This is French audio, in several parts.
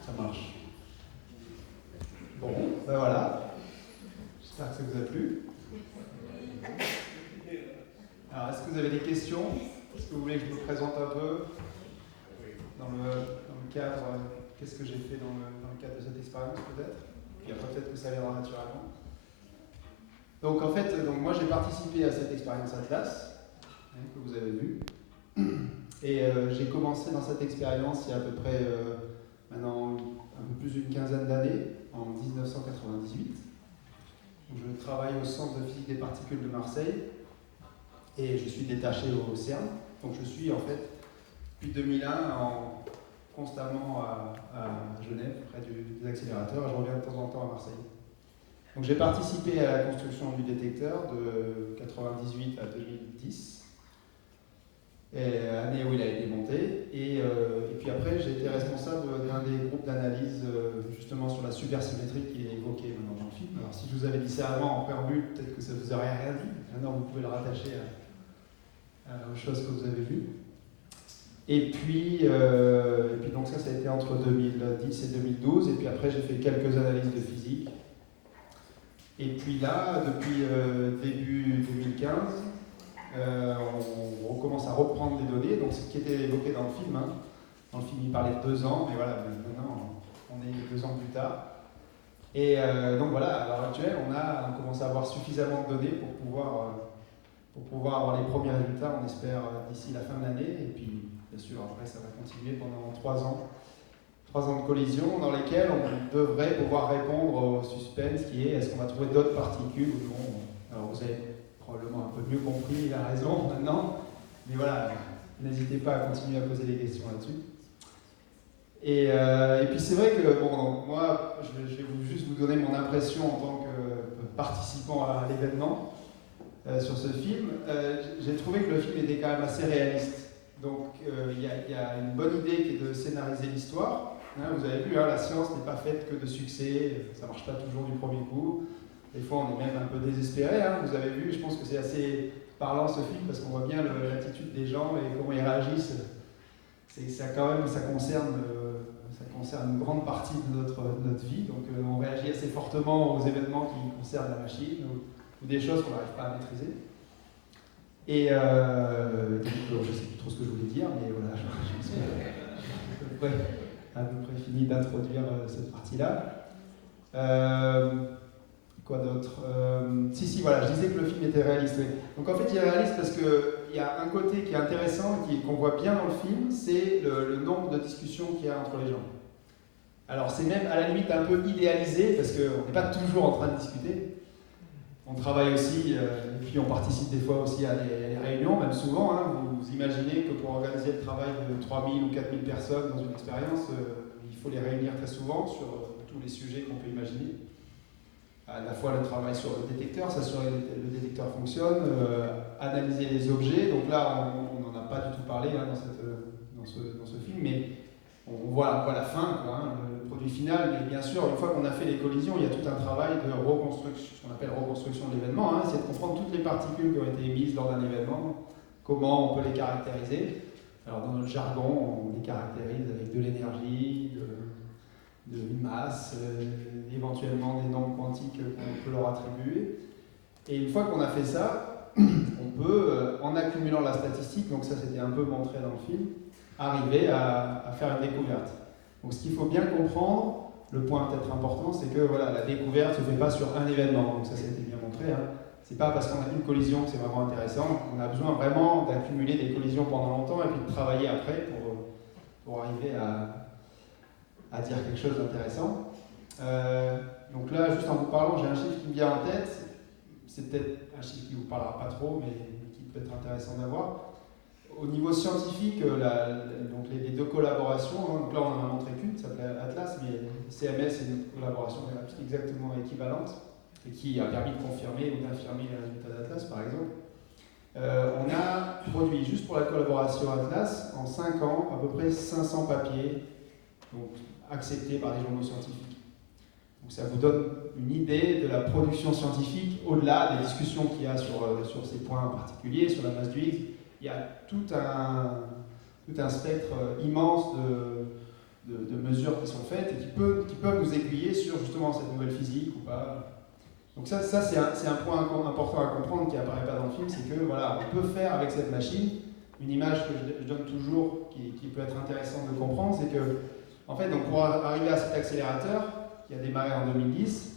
Ça marche. Bon, ben voilà. J'espère que ça vous a plu. Alors, est-ce que vous avez des questions? Est-ce que vous voulez que je me présente un peu dans le cadre, qu'est-ce que j'ai fait dans le cadre de cette expérience peut-être? Puis après peut-être que ça viendra naturellement. Donc en fait, moi j'ai participé à cette expérience Atlas, que vous avez vue. Et j'ai commencé dans cette expérience il y a à peu près maintenant un peu plus d'une quinzaine d'années, en 1998. Je travaille au Centre de physique des particules de Marseille et je suis détaché au CERN. Donc je suis en fait depuis 2001 constamment à Genève, près des accélérateurs, et je reviens de temps en temps à Marseille. Donc j'ai participé à la construction du détecteur de 98 à 2010. Année où il a été monté, et puis après j'ai été responsable d'un des groupes d'analyse justement sur la supersymétrie qui est évoquée maintenant dans le film. Alors si je vous avais dit ça avant en préambule, peut-être que ça ne vous aurait rien dit, maintenant vous pouvez le rattacher aux choses que vous avez vues. Et puis donc ça a été entre 2010 et 2012, et puis après j'ai fait quelques analyses de physique. Et puis là, depuis début 2015, on recommence à reprendre des données, donc ce qui était évoqué dans le film. Hein. Dans le film, il parlait de 2 ans, mais voilà, maintenant, on est 2 ans plus tard. Et donc voilà, à l'heure actuelle, on commence à avoir suffisamment de données pour pouvoir avoir les premiers résultats, on espère, d'ici la fin de l'année. Et puis, bien sûr, après, ça va continuer pendant 3 ans. 3 ans de collision dans lesquels on devrait pouvoir répondre au suspense qui est est-ce qu'on va trouver d'autres particules ou non. Alors vous avez probablement un peu mieux compris la raison maintenant, mais voilà, n'hésitez pas à continuer à poser des questions là-dessus. Et puis c'est vrai que, bon, moi, je vais juste vous donner mon impression en tant que participant à l'événement sur ce film. J'ai trouvé que le film était quand même assez réaliste. Donc il y a une bonne idée qui est de scénariser l'histoire. Hein, vous avez vu, hein, la science n'est pas faite que de succès, ça ne marche pas toujours du premier coup. Des fois, on est même un peu désespéré. Hein, vous avez vu, je pense que c'est assez parlant ce film parce qu'on voit bien l'attitude des gens et comment ils réagissent. Ça concerne une grande partie de notre vie. Donc, on réagit assez fortement aux événements qui concernent la machine ou des choses qu'on n'arrive pas à maîtriser. Et donc, je ne sais plus trop ce que je voulais dire, mais voilà, je suis à peu près fini d'introduire cette partie-là. Quoi d'autre Si, voilà, je disais que le film était réaliste. Oui. Donc en fait, il est réaliste parce qu'il y a un côté qui est intéressant, qu'on voit bien dans le film, c'est le nombre de discussions qu'il y a entre les gens. Alors c'est même à la limite un peu idéalisé, parce qu'on n'est pas toujours en train de discuter. On travaille aussi, et puis on participe des fois aussi à des réunions, même souvent. Hein, vous imaginez que pour organiser le travail de 3000 ou 4000 personnes dans une expérience, il faut les réunir très souvent sur tous les sujets qu'on peut imaginer. À la fois le travail sur le détecteur, s'assurer que le détecteur fonctionne, analyser les objets. Donc là, on n'en a pas du tout parlé hein, dans ce film, mais on voit la fin, quoi, hein, le produit final. Mais bien sûr, une fois qu'on a fait les collisions, il y a tout un travail de reconstruction, ce qu'on appelle reconstruction de l'événement. Hein, c'est de comprendre toutes les particules qui ont été émises lors d'un événement, comment on peut les caractériser. Alors dans notre jargon, on les caractérise avec de l'énergie, de une masse, éventuellement des nombres quantiques qu'on peut leur attribuer. Et une fois qu'on a fait ça, on peut, en accumulant la statistique, donc ça c'était un peu montré dans le film, arriver à faire une découverte. Donc ce qu'il faut bien comprendre, le point peut-être important, c'est que voilà, la découverte ne se fait pas sur un événement, donc ça c'était bien montré. Hein. C'est pas parce qu'on a une collision que c'est vraiment intéressant, on a besoin vraiment d'accumuler des collisions pendant longtemps et puis de travailler après pour arriver à dire quelque chose d'intéressant. Donc là, juste en vous parlant, j'ai un chiffre qui me vient en tête. C'est peut-être un chiffre qui ne vous parlera pas trop, mais qui peut être intéressant d'avoir. Au niveau scientifique, donc les 2 collaborations, hein, donc là on en a montré qu'une, ça s'appelle Atlas, mais CMS est une collaboration exactement équivalente, et qui a permis de confirmer ou d'infirmer les résultats d'Atlas par exemple. On a produit, juste pour la collaboration Atlas, en 5 ans, à peu près 500 papiers, donc acceptés par des journaux scientifiques. Donc ça vous donne une idée de la production scientifique au-delà des discussions qu'il y a sur ces points particuliers, sur la masse du Higgs. Il y a tout un tout un spectre immense de mesures qui sont faites et qui peuvent nous aiguiller sur justement cette nouvelle physique ou pas. Donc ça c'est un point important à comprendre qui apparaît pas dans le film, c'est que voilà, on peut faire avec cette machine une image que je donne toujours, qui peut être intéressante de comprendre, c'est que en fait, donc pour arriver à cet accélérateur qui a démarré en 2010,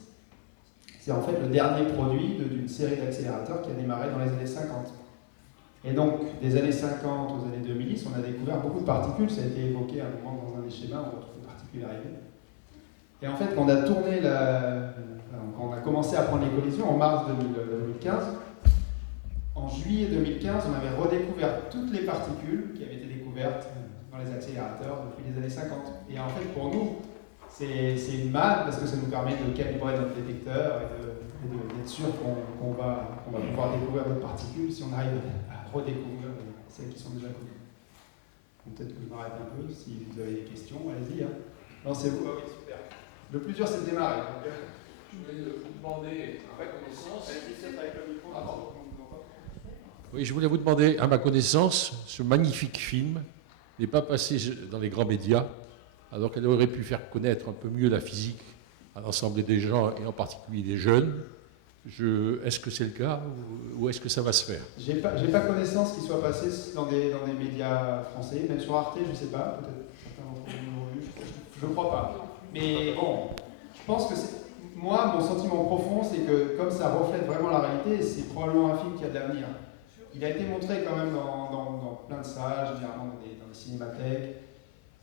c'est en fait le dernier produit d'une série d'accélérateurs qui a démarré dans les années 50. Et donc, des années 50 aux années 2010, on a découvert beaucoup de particules, ça a été évoqué à un moment dans un des schémas, on retrouve des particules arrivées. Et en fait, quand on a commencé à prendre les collisions en mars 2015, en juillet 2015, on avait redécouvert toutes les particules qui avaient été découvertes dans les accélérateurs depuis les années 50. Et en fait, pour nous, c'est une manne parce que ça nous permet de calibrer notre détecteur et d'être sûr qu'on va pouvoir découvrir d'autres particules si on arrive à redécouvrir celles qui sont déjà connues. Peut-être que je m'arrête un peu. Si vous avez des questions, allez-y. Hein. Lancez-vous. Ah oui, super. Le plus dur, c'est de démarrer. Je voulais vous demander, à ma connaissance. Oui, je voulais vous demander, à ma connaissance, ce magnifique film n'est pas passé dans les grands médias, alors qu'elle aurait pu faire connaître un peu mieux la physique à l'ensemble des gens, et en particulier des jeunes. Est-ce que c'est le cas ou est-ce que ça va se faire? J'ai pas connaissance qu'il soit passé dans des médias français, même sur Arte, je ne sais pas, peut-être certains d'entre vous l'ont vu, je ne crois pas. Mais bon, je pense que moi, mon sentiment profond, c'est que comme ça reflète vraiment la réalité, c'est probablement un film qui a de l'avenir. Il a été montré quand même dans plein de salles, généralement dans des cinémathèques,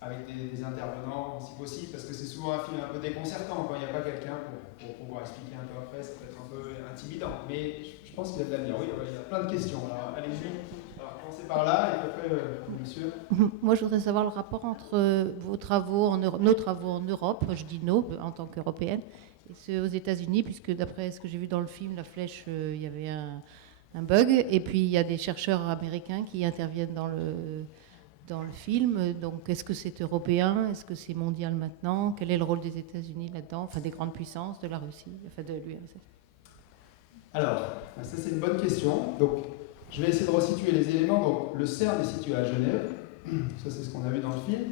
avec des intervenants, si possible, parce que c'est souvent un film un peu déconcertant quand il n'y a pas quelqu'un pour pouvoir expliquer un peu après, ça peut être un peu intimidant. Mais je pense qu'il y a de l'avenir. Oui, il y a plein de questions. Alors, allez-y. Alors, commencez par là, et après, monsieur. Moi, je voudrais savoir le rapport entre vos travaux en Europe, nos travaux en Europe, je dis nos, en tant qu'européenne, et ceux aux États-Unis, puisque d'après ce que j'ai vu dans le film, La Flèche, il y avait un bug, et puis il y a des chercheurs américains qui interviennent dans le film. Donc, est-ce que c'est européen? Est-ce que c'est mondial maintenant? Quel est le rôle des États-Unis là-dedans? Enfin, des grandes puissances, de la Russie, enfin de l'URSS. Alors, ça c'est une bonne question. Donc, je vais essayer de resituer les éléments. Donc, le CERN est situé à Genève. Ça, c'est ce qu'on a vu dans le film.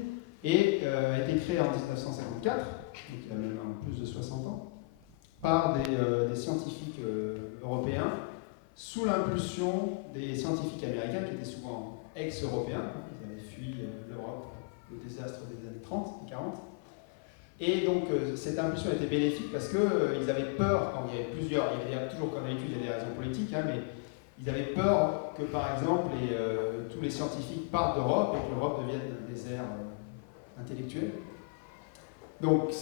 Et a été créé en 1954, donc il y a même plus de 60 ans, par des scientifiques européens, sous l'impulsion des scientifiques américains qui étaient souvent ex-européens. Ils avaient fui l'Europe, le désastre des années 30 et 40. Et donc cette impulsion était bénéfique parce qu'ils avaient peur, quand il y avait plusieurs, il y a toujours comme d'habitude des raisons politiques, hein, mais ils avaient peur que par exemple tous les scientifiques partent d'Europe et que l'Europe devienne un désert intellectuel. Donc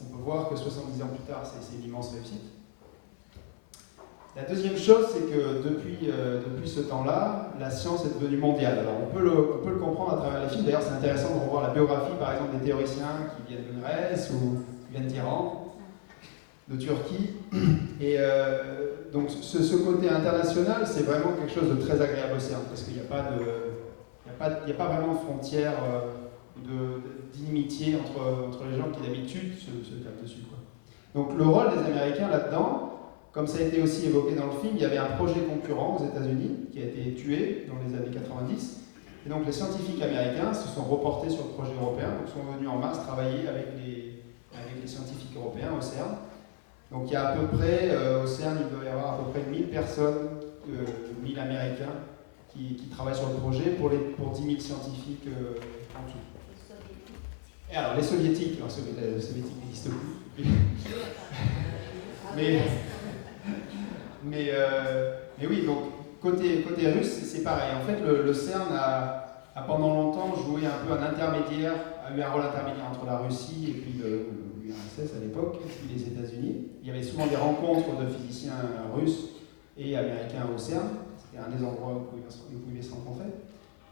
on peut voir que 70 ans plus tard, c'est une immense réussite. La deuxième chose, c'est que depuis ce temps-là, la science est devenue mondiale. Alors on peut le comprendre à travers les films. D'ailleurs, c'est intéressant de revoir la biographie, par exemple, des théoriciens qui viennent de Grèce ou qui viennent d'Iran, de Turquie. Et donc ce côté international, c'est vraiment quelque chose de très agréable au CERN, parce qu'il n'y a pas vraiment de frontière d'inimitié entre les gens qui d'habitude se tapent dessus, quoi. Donc le rôle des Américains là-dedans, comme ça a été aussi évoqué dans le film, il y avait un projet concurrent aux États-Unis qui a été tué dans les années 90. Et donc les scientifiques américains se sont reportés sur le projet européen, donc sont venus en masse travailler avec les scientifiques européens au CERN. Donc il y a à peu près, au CERN, il doit y avoir à peu près 1000 personnes, 1000 Américains qui travaillent sur le projet pour 10 000 scientifiques en tout. Et alors les soviétiques n'existent plus. Mais oui, donc côté russe, c'est pareil. En fait, le CERN a pendant longtemps joué un peu un intermédiaire, a eu un rôle intermédiaire entre la Russie et puis l'URSS à l'époque, et puis les États-Unis. Il y avait souvent des rencontres de physiciens russes et américains au CERN. C'était un des endroits où ils pouvaient se rencontrer.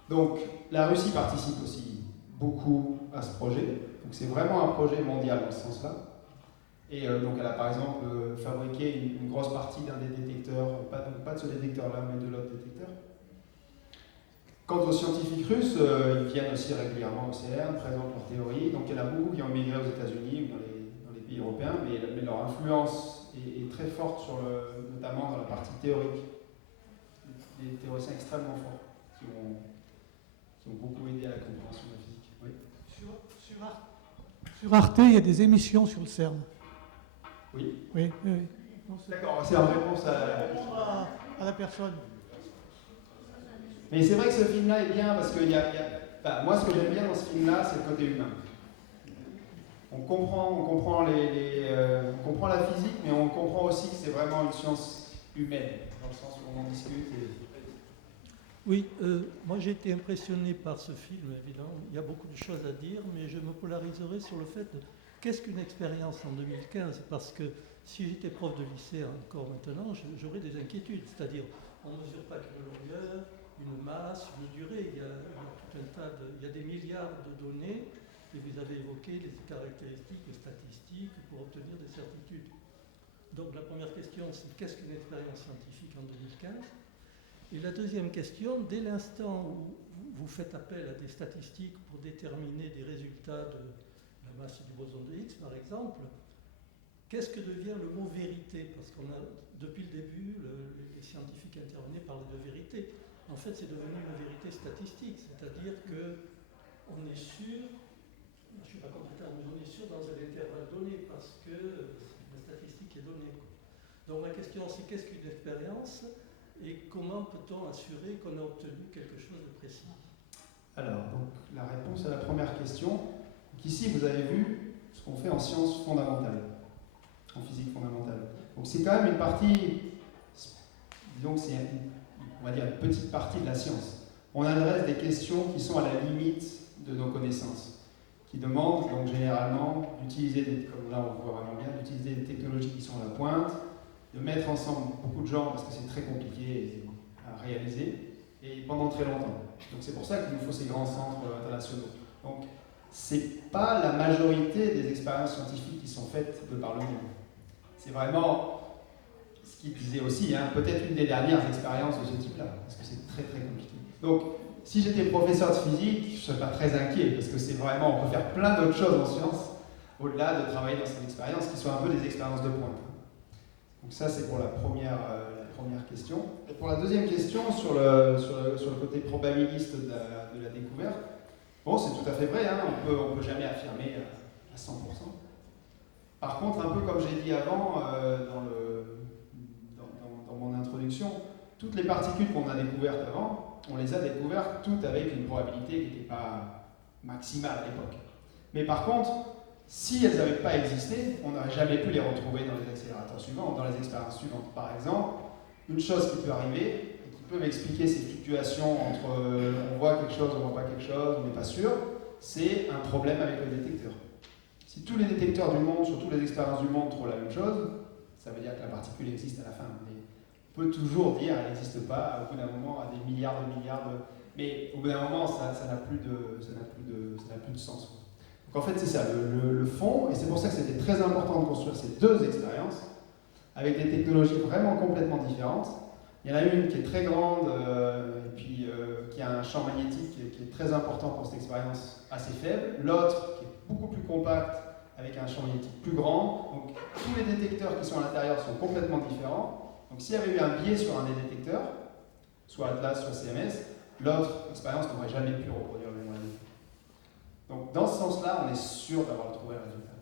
Donc la Russie participe aussi beaucoup à ce projet. Donc c'est vraiment un projet mondial dans ce sens-là. Et donc elle a par exemple fabriqué une grosse partie d'un des détecteurs, pas de ce détecteur-là, mais de l'autre détecteur. Quant aux scientifiques russes, ils viennent aussi régulièrement au CERN, présentent leurs théories. Donc il y en a beaucoup qui ont migré aux États-Unis ou dans les pays européens, mais leur influence est très forte, notamment dans la partie théorique. Des théoriciens extrêmement forts qui ont beaucoup aidé à la compréhension de la physique. Oui. Sur Arte, il y a des émissions sur le CERN. Oui. Oui, oui, oui. D'accord, c'est en réponse à la personne. Mais c'est vrai que ce film-là est bien parce que enfin, moi, ce que j'aime bien dans ce film-là, c'est le côté humain. On comprend la physique, mais on comprend aussi que c'est vraiment une science humaine, dans le sens où on en discute. Oui, moi j'ai été impressionné par ce film, évidemment. Il y a beaucoup de choses à dire, mais je me polariserai sur le fait de qu'est-ce qu'une expérience en 2015, parce que si j'étais prof de lycée encore maintenant, j'aurais des inquiétudes, c'est-à-dire on ne mesure pas qu'une longueur, une masse, une durée, il y a tout un tas il y a des milliards de données, et vous avez évoqué les caractéristiques statistiques pour obtenir des certitudes. Donc la première question, c'est qu'est-ce qu'une expérience scientifique en 2015 ? Et la deuxième question, dès l'instant où vous faites appel à des statistiques pour déterminer des résultats de la masse du boson de Higgs, par exemple, qu'est-ce que devient le mot vérité? Parce qu'on a, depuis le début, les scientifiques intervenaient parlent de vérité. En fait, c'est devenu une vérité statistique, c'est-à-dire qu'on est sûr, je ne suis pas compétent, mais on est sûr dans un intervalle donné parce que la statistique est donnée. Donc la question, c'est qu'est-ce qu'une expérience et comment peut-on assurer qu'on a obtenu quelque chose de précis? Alors, donc, la réponse à la première question. Donc, ici, vous avez vu ce qu'on fait en sciences fondamentales, en physique fondamentale. Donc, c'est quand même une partie, disons que c'est, on va dire, une petite partie de la science. On adresse des questions qui sont à la limite de nos connaissances, qui demandent donc généralement d'utiliser, comme là on voit vraiment bien, d'utiliser des technologies qui sont à la pointe, de mettre ensemble beaucoup de gens parce que c'est très compliqué à réaliser et pendant très longtemps. Donc c'est pour ça qu'il nous faut ces grands centres internationaux. Donc c'est pas la majorité des expériences scientifiques qui sont faites de par le monde. C'est vraiment ce qu'il disait aussi, hein, peut-être une des dernières expériences de ce type-là, parce que c'est très très compliqué. Donc si j'étais professeur de physique, je ne serais pas très inquiet, parce que c'est vraiment, on peut faire plein d'autres choses en sciences, au-delà de travailler dans ces expériences qui sont un peu des expériences de pointe. Donc ça, c'est pour la première question. Et pour la deuxième question, sur le côté probabiliste de la découverte, bon, c'est tout à fait vrai, hein, on peut jamais affirmer à 100%. Par contre, un peu comme j'ai dit avant dans mon introduction, toutes les particules qu'on a découvertes avant, on les a découvertes toutes avec une probabilité qui n'était pas maximale à l'époque. Mais par contre, si elles n'avaient pas existé, on n'aurait jamais pu les retrouver dans les accélérateurs suivants, dans les expériences suivantes. Par exemple, une chose qui peut arriver, et qui peut m'expliquer ces fluctuations entre on voit quelque chose, on ne voit pas quelque chose, on n'est pas sûr, c'est un problème avec le détecteur. Si tous les détecteurs du monde, sur toutes les expériences du monde, trouvent la même chose, ça veut dire que la particule existe à la fin. Mais on peut toujours dire qu'elle n'existe pas, au bout d'un moment, à des milliards de... Mais au bout d'un moment, ça n'a plus de sens. Donc en fait, c'est ça, le fond, et c'est pour ça que c'était très important de construire ces deux expériences, avec des technologies vraiment complètement différentes. Il y en a une qui est très grande, et puis qui a un champ magnétique qui est très important pour cette expérience assez faible. L'autre qui est beaucoup plus compacte, avec un champ magnétique plus grand. Donc tous les détecteurs qui sont à l'intérieur sont complètement différents. Donc s'il y avait eu un biais sur un des détecteurs, soit Atlas, soit CMS, l'autre expérience n'aurait jamais pu reproduire le même résultat. Donc dans ce sens-là, on est sûr d'avoir trouvé un résultat,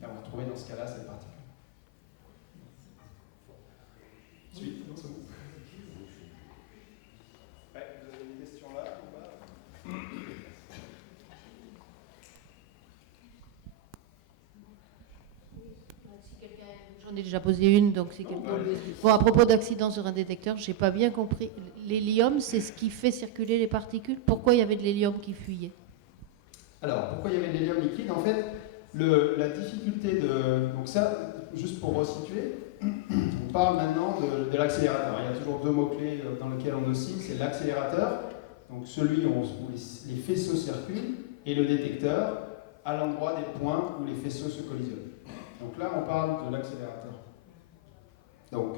d'avoir trouvé dans ce cas-là cette particule. Suite, non, c'est bon. Ouais, vous avez une question là ou pas? J'en ai déjà posé une, donc c'est quelqu'un. Bon, à propos d'accident sur un détecteur, j'ai pas bien compris. L'hélium, c'est ce qui fait circuler les particules. Pourquoi il y avait de l'hélium qui fuyait? Alors, pourquoi il y avait de l'hélium liquide? En fait, la difficulté de... Donc ça, juste pour resituer, on parle maintenant de l'accélérateur. Il y a toujours deux mots-clés dans lesquels on oscille, c'est l'accélérateur, donc celui où les faisceaux circulent, et le détecteur, à l'endroit des points où les faisceaux se collisionnent. Donc là, on parle de l'accélérateur. Donc,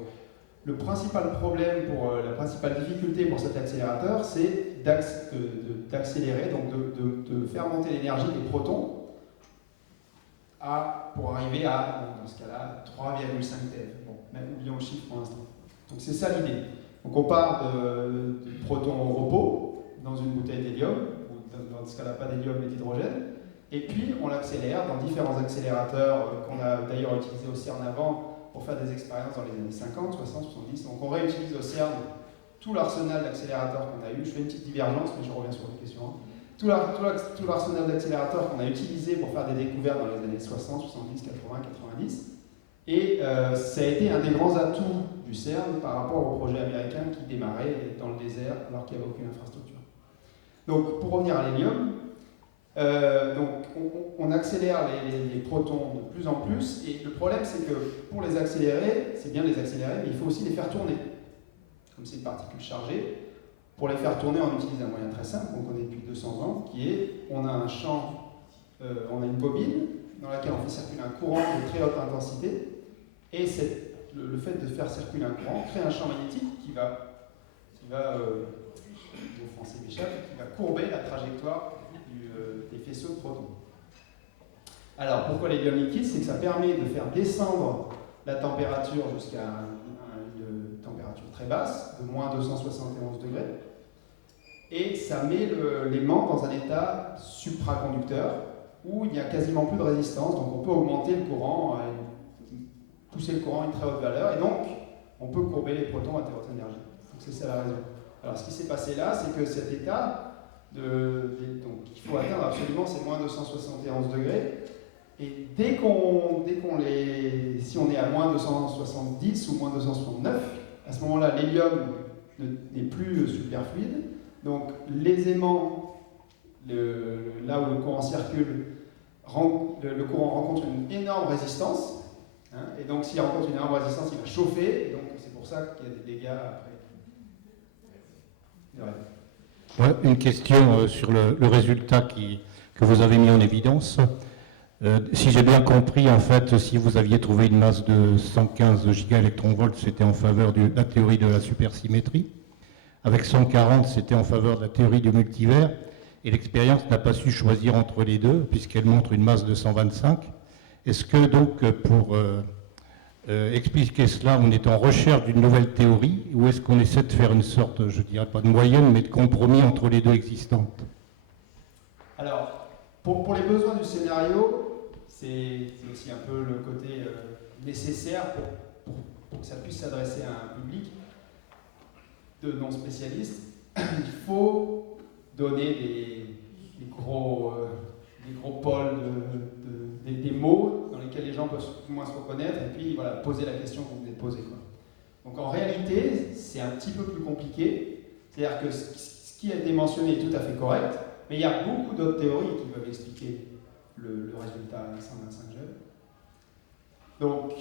le principal problème, la principale difficulté pour cet accélérateur, c'est d'accélérer, donc de faire monter l'énergie des protons pour arriver à, dans ce cas-là, 3,5 TeV. Bon, même oublions le chiffre pour l'instant. Donc c'est ça l'idée. Donc on part de protons au repos dans une bouteille d'hélium, ou dans ce cas-là pas d'hélium mais d'hydrogène. Et puis on l'accélère dans différents accélérateurs qu'on a d'ailleurs utilisés au CERN avant pour faire des expériences dans les années 50, 60, 70. Donc on réutilise au CERN tout l'arsenal d'accélérateurs qu'on a eu. Je fais une petite divergence, mais je reviens sur votre question. Tout l'arsenal d'accélérateurs qu'on a utilisé pour faire des découvertes dans les années 60, 70, 80, 90. Et ça a été un des grands atouts du CERN par rapport au projet américain qui démarrait dans le désert alors qu'il n'y avait aucune infrastructure. Donc pour revenir à l'hélium, on accélère les protons de plus en plus, et le problème c'est que pour les accélérer, c'est bien de les accélérer, mais il faut aussi les faire tourner. Comme c'est une particule chargée, pour les faire tourner, on utilise un moyen très simple qu'on connaît depuis 200 ans, qui est, on a un champ, on a une bobine dans laquelle on fait circuler un courant de très haute intensité, et le fait de faire circuler un courant crée un champ magnétique qui va au français m'échappe, qui va courber la trajectoire des faisceaux de protons. Alors, pourquoi l'hélium liquide? C'est que ça permet de faire descendre la température jusqu'à une température très basse, de moins 271 degrés, et ça met l'aimant dans un état supraconducteur où il n'y a quasiment plus de résistance, donc on peut augmenter le courant, pousser le courant à une très haute valeur, et donc on peut courber les protons à très haute énergie. Donc c'est ça la raison. Alors ce qui s'est passé là, c'est que cet état, donc il faut atteindre absolument ces moins 271 degrés, et si on est à moins 270 ou moins 269, à ce moment-là l'hélium n'est plus superfluide, donc les aimants, là où le courant circule, le courant rencontre une énorme résistance, et donc s'il rencontre une énorme résistance, il va chauffer, et donc c'est pour ça qu'il y a des dégâts après. Ouais, une question sur le résultat que vous avez mis en évidence. Si j'ai bien compris, en fait, si vous aviez trouvé une masse de 115 gigaélectronvolts, c'était en faveur de la théorie de la supersymétrie. Avec 140, c'était en faveur de la théorie du multivers. Et l'expérience n'a pas su choisir entre les deux, puisqu'elle montre une masse de 125. Est-ce que donc, pour expliquer cela, on est en recherche d'une nouvelle théorie, ou est-ce qu'on essaie de faire une sorte, je dirais pas de moyenne, mais de compromis entre les deux existantes? Alors, pour les besoins du scénario, c'est aussi un peu le côté nécessaire pour que ça puisse s'adresser à un public de non-spécialistes. Il faut donner des gros pôles, des mots dans lesquels les gens peuvent plus ou moins se reconnaître, et puis voilà, poser la question que vous venez de poser, quoi. Donc en réalité, c'est un petit peu plus compliqué. C'est-à-dire que ce qui a été mentionné est tout à fait correct, mais il y a beaucoup d'autres théories qui peuvent expliquer le résultat à 125G. Donc,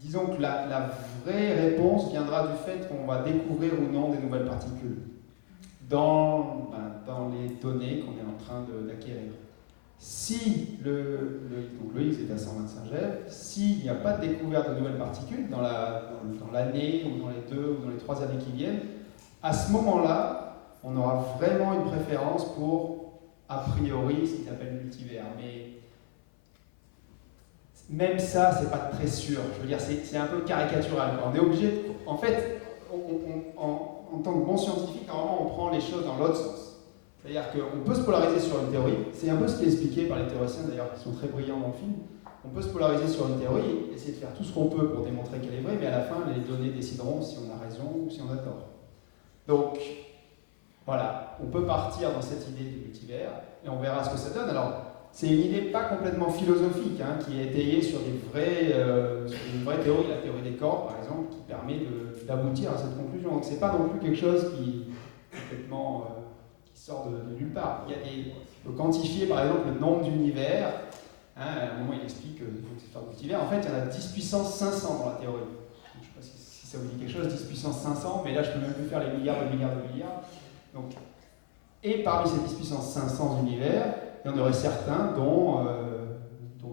disons que la vraie réponse viendra du fait qu'on va découvrir ou non des nouvelles particules dans les données qu'on est en train d'acquérir. Si le X est à 125G, s'il n'y a pas de découverte de nouvelles particules dans l'année ou dans les 2 ou dans les 3 années qui viennent, à ce moment-là, on aura vraiment une préférence pour, a priori, ce qu'ils appellent multivers. Mais même ça, c'est pas très sûr. Je veux dire, c'est un peu caricatural, quoi. On est obligé, en fait, en tant que bon scientifique, normalement, on prend les choses dans l'autre sens. C'est-à-dire qu'on peut se polariser sur une théorie. C'est un peu ce qui est expliqué par les théoriciens, d'ailleurs, qui sont très brillants dans le film. On peut se polariser sur une théorie, essayer de faire tout ce qu'on peut pour démontrer qu'elle est vraie, mais à la fin, les données décideront si on a raison ou si on a tort. Donc, voilà, on peut partir dans cette idée du multivers, et on verra ce que ça donne. Alors, c'est une idée pas complètement philosophique, qui est étayée sur une vraie théorie, la théorie des cordes, par exemple, qui permet d'aboutir à cette conclusion. Donc, c'est pas non plus quelque chose qui complètement sort de nulle part. On peut quantifier, par exemple, le nombre d'univers. À un moment, il explique qu'il faut que c'est faire un multivers. En fait, il y en a 10 puissance 500 dans la théorie. Donc, je ne sais pas si ça vous dit quelque chose, 10 puissance 500, mais là, je ne peux même plus faire les milliards de milliards de milliards. Donc, et parmi ces 10 puissance 500 univers, il y en aurait certains, dont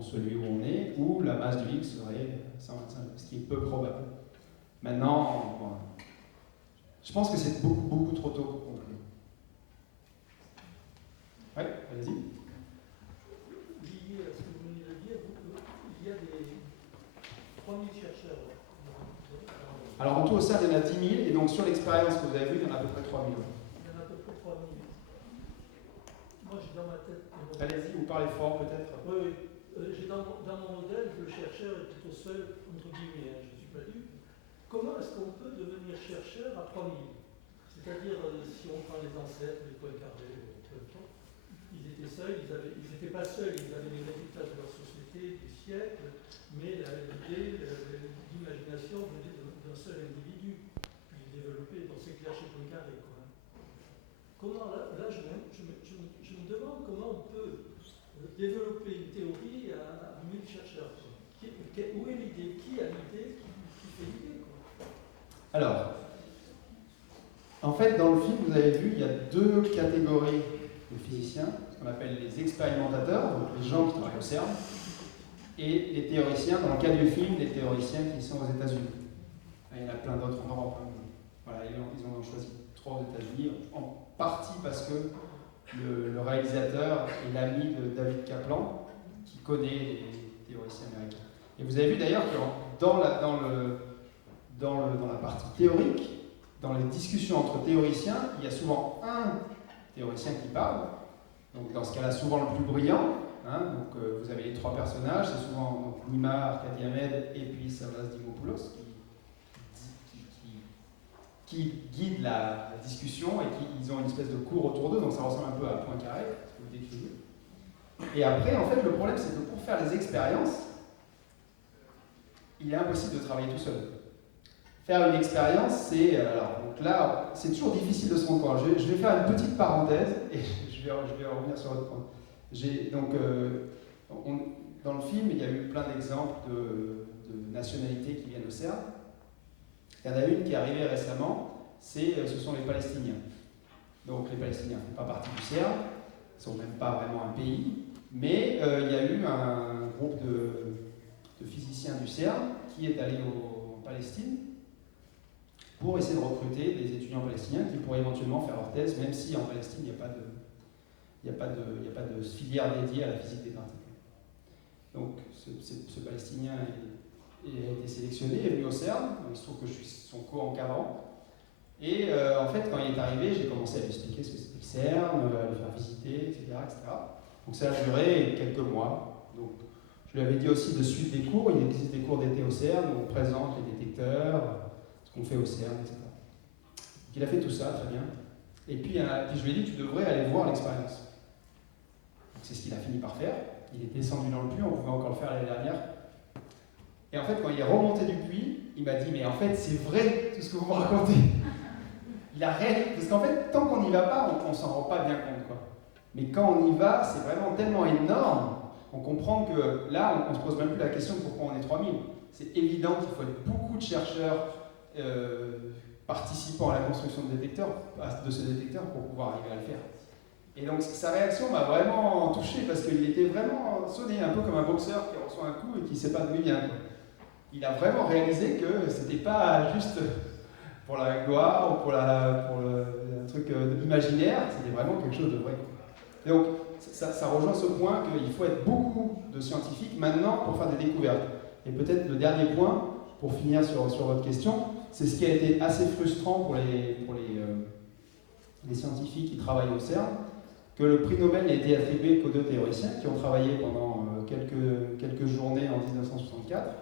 celui où on est, où la masse du X serait 125, ce qui est peu probable. Maintenant, bon, je pense que c'est beaucoup trop tôt pour conclure. Oui, allez-y. Lié à ce que vous venez de dire, il y a des 3000 chercheurs. Alors en tout au CERN, il y en a 10 000, et donc sur l'expérience que vous avez vue, il y en a à peu près 3 000. Il y en a à peu près 3000. j'ai dans ma tête. Allez-y, vous parlez fort peut-être. Oui, oui. J'ai dans mon modèle, le chercheur est plutôt seul, entre guillemets, hein, je ne suis pas dupe. Comment est-ce qu'on peut devenir chercheur à 3000? C'est-à-dire, si on prend les ancêtres, les Poincaré, peu importe, ils étaient seuls, ils n'étaient pas seuls, ils avaient les résultats de leur société, du siècle, mais l'idée, l'imagination venait d'un seul individu, puis développé, donc c'est clair chez Poincaré, quoi. Comment, là je me demande comment on peut développer une théorie à 1000 chercheurs. Où est l'idée? Qui a l'idée? Qui fait l'idée, quoi? Alors, en fait, dans le film, vous avez vu, il y a deux catégories de physiciens, ce qu'on appelle les expérimentateurs, donc les gens qui travaillent au CERN, et les théoriciens, dans le cas du film, les théoriciens qui sont aux États-Unis. Il y en a plein d'autres en Europe. Voilà, ils en ont choisi 3 aux États-Unis, en partie parce que le réalisateur est l'ami de David Kaplan, qui connaît les théoriciens américains. Et vous avez vu d'ailleurs que dans la partie théorique, dans les discussions entre théoriciens, il y a souvent un théoricien qui parle, donc dans ce cas-là souvent le plus brillant, hein, donc vous avez les 3 personnages, c'est souvent donc, Nima, Arkady Ahmed et puis Savas Dimopoulos qui guident la discussion et ils ont une espèce de cours autour d'eux, donc ça ressemble un peu à Poincaré, ce que vous décrivez. Et après, en fait, le problème c'est que pour faire les expériences, il est impossible de travailler tout seul. Faire une expérience, c'est. Alors, donc là, c'est toujours difficile de se rendre compte. Je vais faire une petite parenthèse et je vais revenir sur votre point. Dans le film, il y a eu plein d'exemples de nationalités qui viennent au CERN. Il y en a une qui est arrivée récemment, ce sont les Palestiniens. Donc les Palestiniens ne font pas partie du CERN, ils ne sont même pas vraiment un pays, mais il y a eu un groupe de physiciens du CERN qui est allé en Palestine pour essayer de recruter des étudiants palestiniens qui pourraient éventuellement faire leur thèse, même si en Palestine, il n'y a pas de filière dédiée à la physique des particules. Donc, ce Palestinien a été sélectionné, est venu au CERN, il se trouve que je suis son co-encadrant. Et en fait, quand il est arrivé, j'ai commencé à lui expliquer ce que c'était le CERN, à le faire visiter, etc., etc. Donc ça a duré quelques mois. Donc, je lui avais dit aussi de suivre des cours, il existe des cours d'été au CERN où on présente les détecteurs, ce qu'on fait au CERN, etc. Donc il a fait tout ça, très bien. Et puis je lui ai dit, tu devrais aller voir l'expérience. C'est ce qu'il a fini par faire. Il est descendu dans le puits, on pouvait encore le faire l'année dernière. Et en fait, quand il est remonté du puits, il m'a dit, mais en fait, c'est vrai tout ce que vous me racontez. Il a réalisé, parce qu'en fait, tant qu'on n'y va pas, on ne s'en rend pas bien compte, quoi. Mais quand on y va, c'est vraiment tellement énorme qu'on comprend que là, on ne se pose même plus la question de pourquoi on est 3000. C'est évident qu'il faut être beaucoup de chercheurs participant à la construction de ce détecteur pour pouvoir arriver à le faire. Et donc sa réaction m'a vraiment touché parce qu'il était vraiment sonné, un peu comme un boxeur qui reçoit un coup et qui ne sait pas d'où il vient. Il a vraiment réalisé que c'était pas juste pour la gloire ou pour le truc imaginaire, c'était vraiment quelque chose de vrai. Et donc ça rejoint ce point qu'il faut être beaucoup de scientifiques maintenant pour faire des découvertes. Et peut-être le dernier point, pour finir sur votre question, c'est ce qui a été assez frustrant pour les scientifiques qui travaillent au CERN, que le prix Nobel n'a été attribué qu'aux 2 théoriciens qui ont travaillé pendant quelques journées en 1964,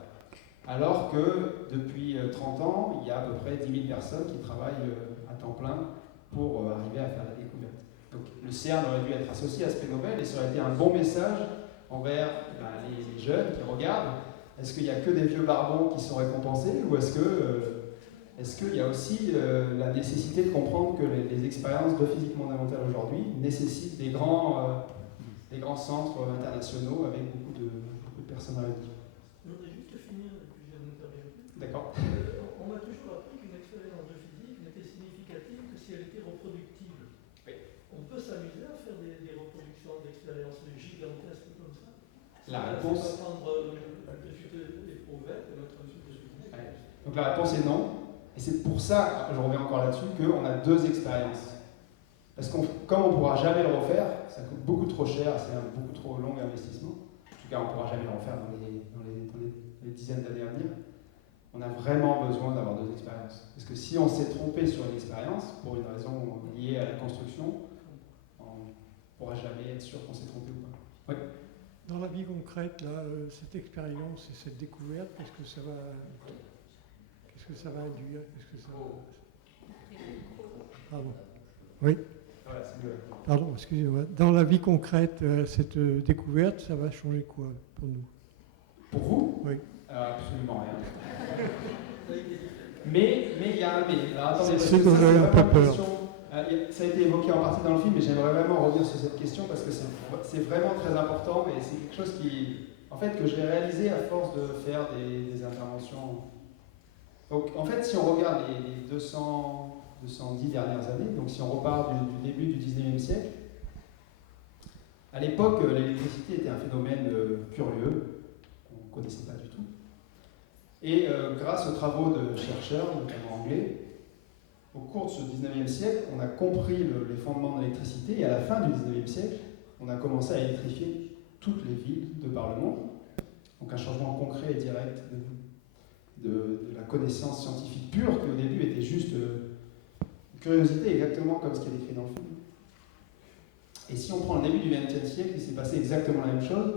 alors que depuis 30 ans, il y a à peu près 10 000 personnes qui travaillent à temps plein pour arriver à faire la découverte. Donc le CERN aurait dû être associé à ce prix Nobel et ça aurait été un bon message envers les jeunes qui regardent. Est-ce qu'il n'y a que des vieux barbons qui sont récompensés ou est-ce qu'il y a aussi la nécessité de comprendre que les expériences de physique fondamentale aujourd'hui nécessitent des grands centres internationaux avec beaucoup de personnes à la vie. Je voudrais juste finir, et puis je n'interviens plus. D'accord. On m'a toujours appris qu'une expérience de physique n'était significative que si elle était reproductible. Oui. On peut s'amuser à faire des reproductions d'expériences gigantesques comme ça. La réponse. On va prendre des prouvettes et mettre un truc dessus. Ouais. Donc la réponse est non. Et c'est pour ça, je reviens encore là-dessus, qu'on a 2 expériences. Parce que comme on ne pourra jamais le refaire, ça coûte beaucoup trop cher, c'est un beaucoup trop long investissement. En tout cas, on ne pourra jamais le refaire dans les dizaines d'années à venir. On a vraiment besoin d'avoir 2 expériences. Parce que si on s'est trompé sur une expérience, pour une raison liée à la construction, pourra jamais être sûr qu'on s'est trompé ou pas. Oui. Dans la vie concrète, là, cette expérience et cette découverte, qu'est-ce que ça va induire? Pardon. Oui. Voilà, c'est mieux. Pardon, excusez-moi. Dans la vie concrète, cette découverte, ça va changer quoi pour nous? Pour vous? Oui. Absolument rien. Mais il y a un mais. Alors attendez, parce C'est que que vous avez un peu vraiment une peur. question, ça a été évoqué en partie dans le film, mais j'aimerais vraiment revenir sur cette question parce que c'est vraiment très important et c'est quelque chose que j'ai réalisé à force de faire des interventions. Donc en fait, si on regarde les 210 dernières années, donc si on repart du début du 19e siècle, à l'époque, l'électricité était un phénomène curieux, qu'on ne connaissait pas du tout. Et grâce aux travaux de chercheurs, notamment anglais, au cours de ce 19e siècle, on a compris les fondements de l'électricité et à la fin du 19e siècle, on a commencé à électrifier toutes les villes de par le monde. Donc un changement concret et direct de la connaissance scientifique pure qui au début était juste une curiosité, exactement comme ce qui est décrit dans le film. Et si on prend le début du XXe siècle, il s'est passé exactement la même chose.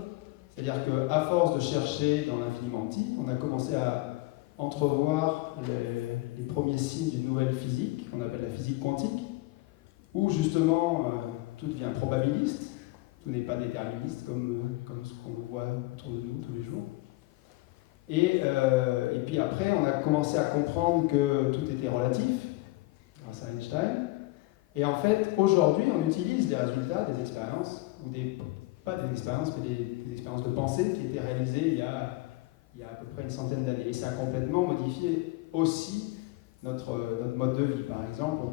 C'est-à-dire qu'à force de chercher dans l'infiniment petit, on a commencé à entrevoir les premiers signes d'une nouvelle physique, qu'on appelle la physique quantique, où justement tout devient probabiliste, tout n'est pas déterministe comme ce qu'on voit autour de nous tous les jours. Et puis après, on a commencé à comprendre que tout était relatif, grâce à Einstein. Et en fait, aujourd'hui, on utilise des résultats, des expériences, ou pas des expériences, mais des expériences de pensée qui étaient réalisées il y a à peu près une centaine d'années. Et ça a complètement modifié aussi notre mode de vie. Par exemple,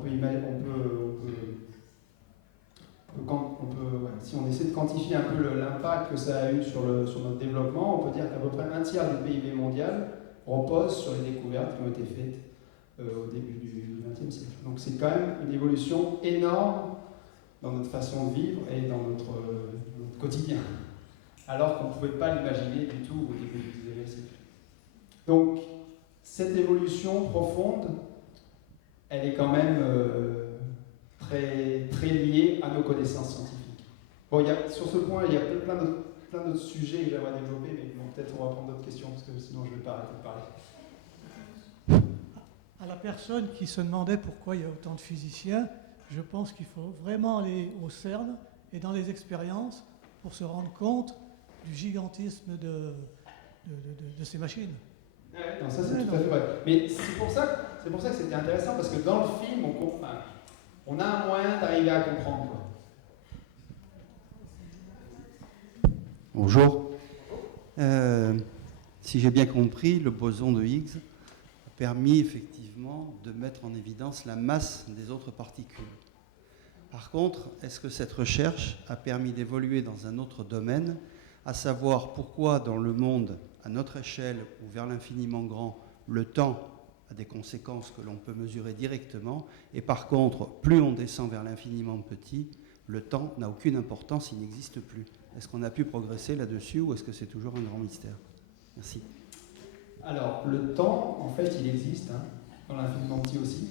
si on essaie de quantifier un peu l'impact que ça a eu sur notre développement, on peut dire qu'à peu près un tiers du PIB mondial repose sur les découvertes qui ont été faites au début du XXe siècle. Donc c'est quand même une évolution énorme dans notre façon de vivre et dans notre quotidien, alors qu'on ne pouvait pas l'imaginer du tout au début du XIXe siècle. Donc cette évolution profonde, elle est quand même très, très liée à nos connaissances scientifiques. Bon, sur ce point, il y a plein d'autres sujets que j'aimerais développer, mais bon, peut-être on va prendre d'autres questions, parce que sinon je ne vais pas arrêter de parler. À la personne qui se demandait pourquoi il y a autant de physiciens, je pense qu'il faut vraiment aller au CERN et dans les expériences pour se rendre compte du gigantisme de ces machines. Non, ça c'est tout à fait vrai. Mais c'est pour ça que c'était intéressant, parce que dans le film, on a un moyen d'arriver à comprendre. Quoi. Bonjour. Si j'ai bien compris, le boson de Higgs a permis effectivement de mettre en évidence la masse des autres particules. Par contre, est-ce que cette recherche a permis d'évoluer dans un autre domaine, à savoir pourquoi dans le monde, à notre échelle ou vers l'infiniment grand, le temps a des conséquences que l'on peut mesurer directement, et par contre, plus on descend vers l'infiniment petit, le temps n'a aucune importance, il n'existe plus. Est-ce qu'on a pu progresser là-dessus ou est-ce que c'est toujours un grand mystère? Merci. Alors, le temps, en fait, il existe, dans l'infiniment petit aussi.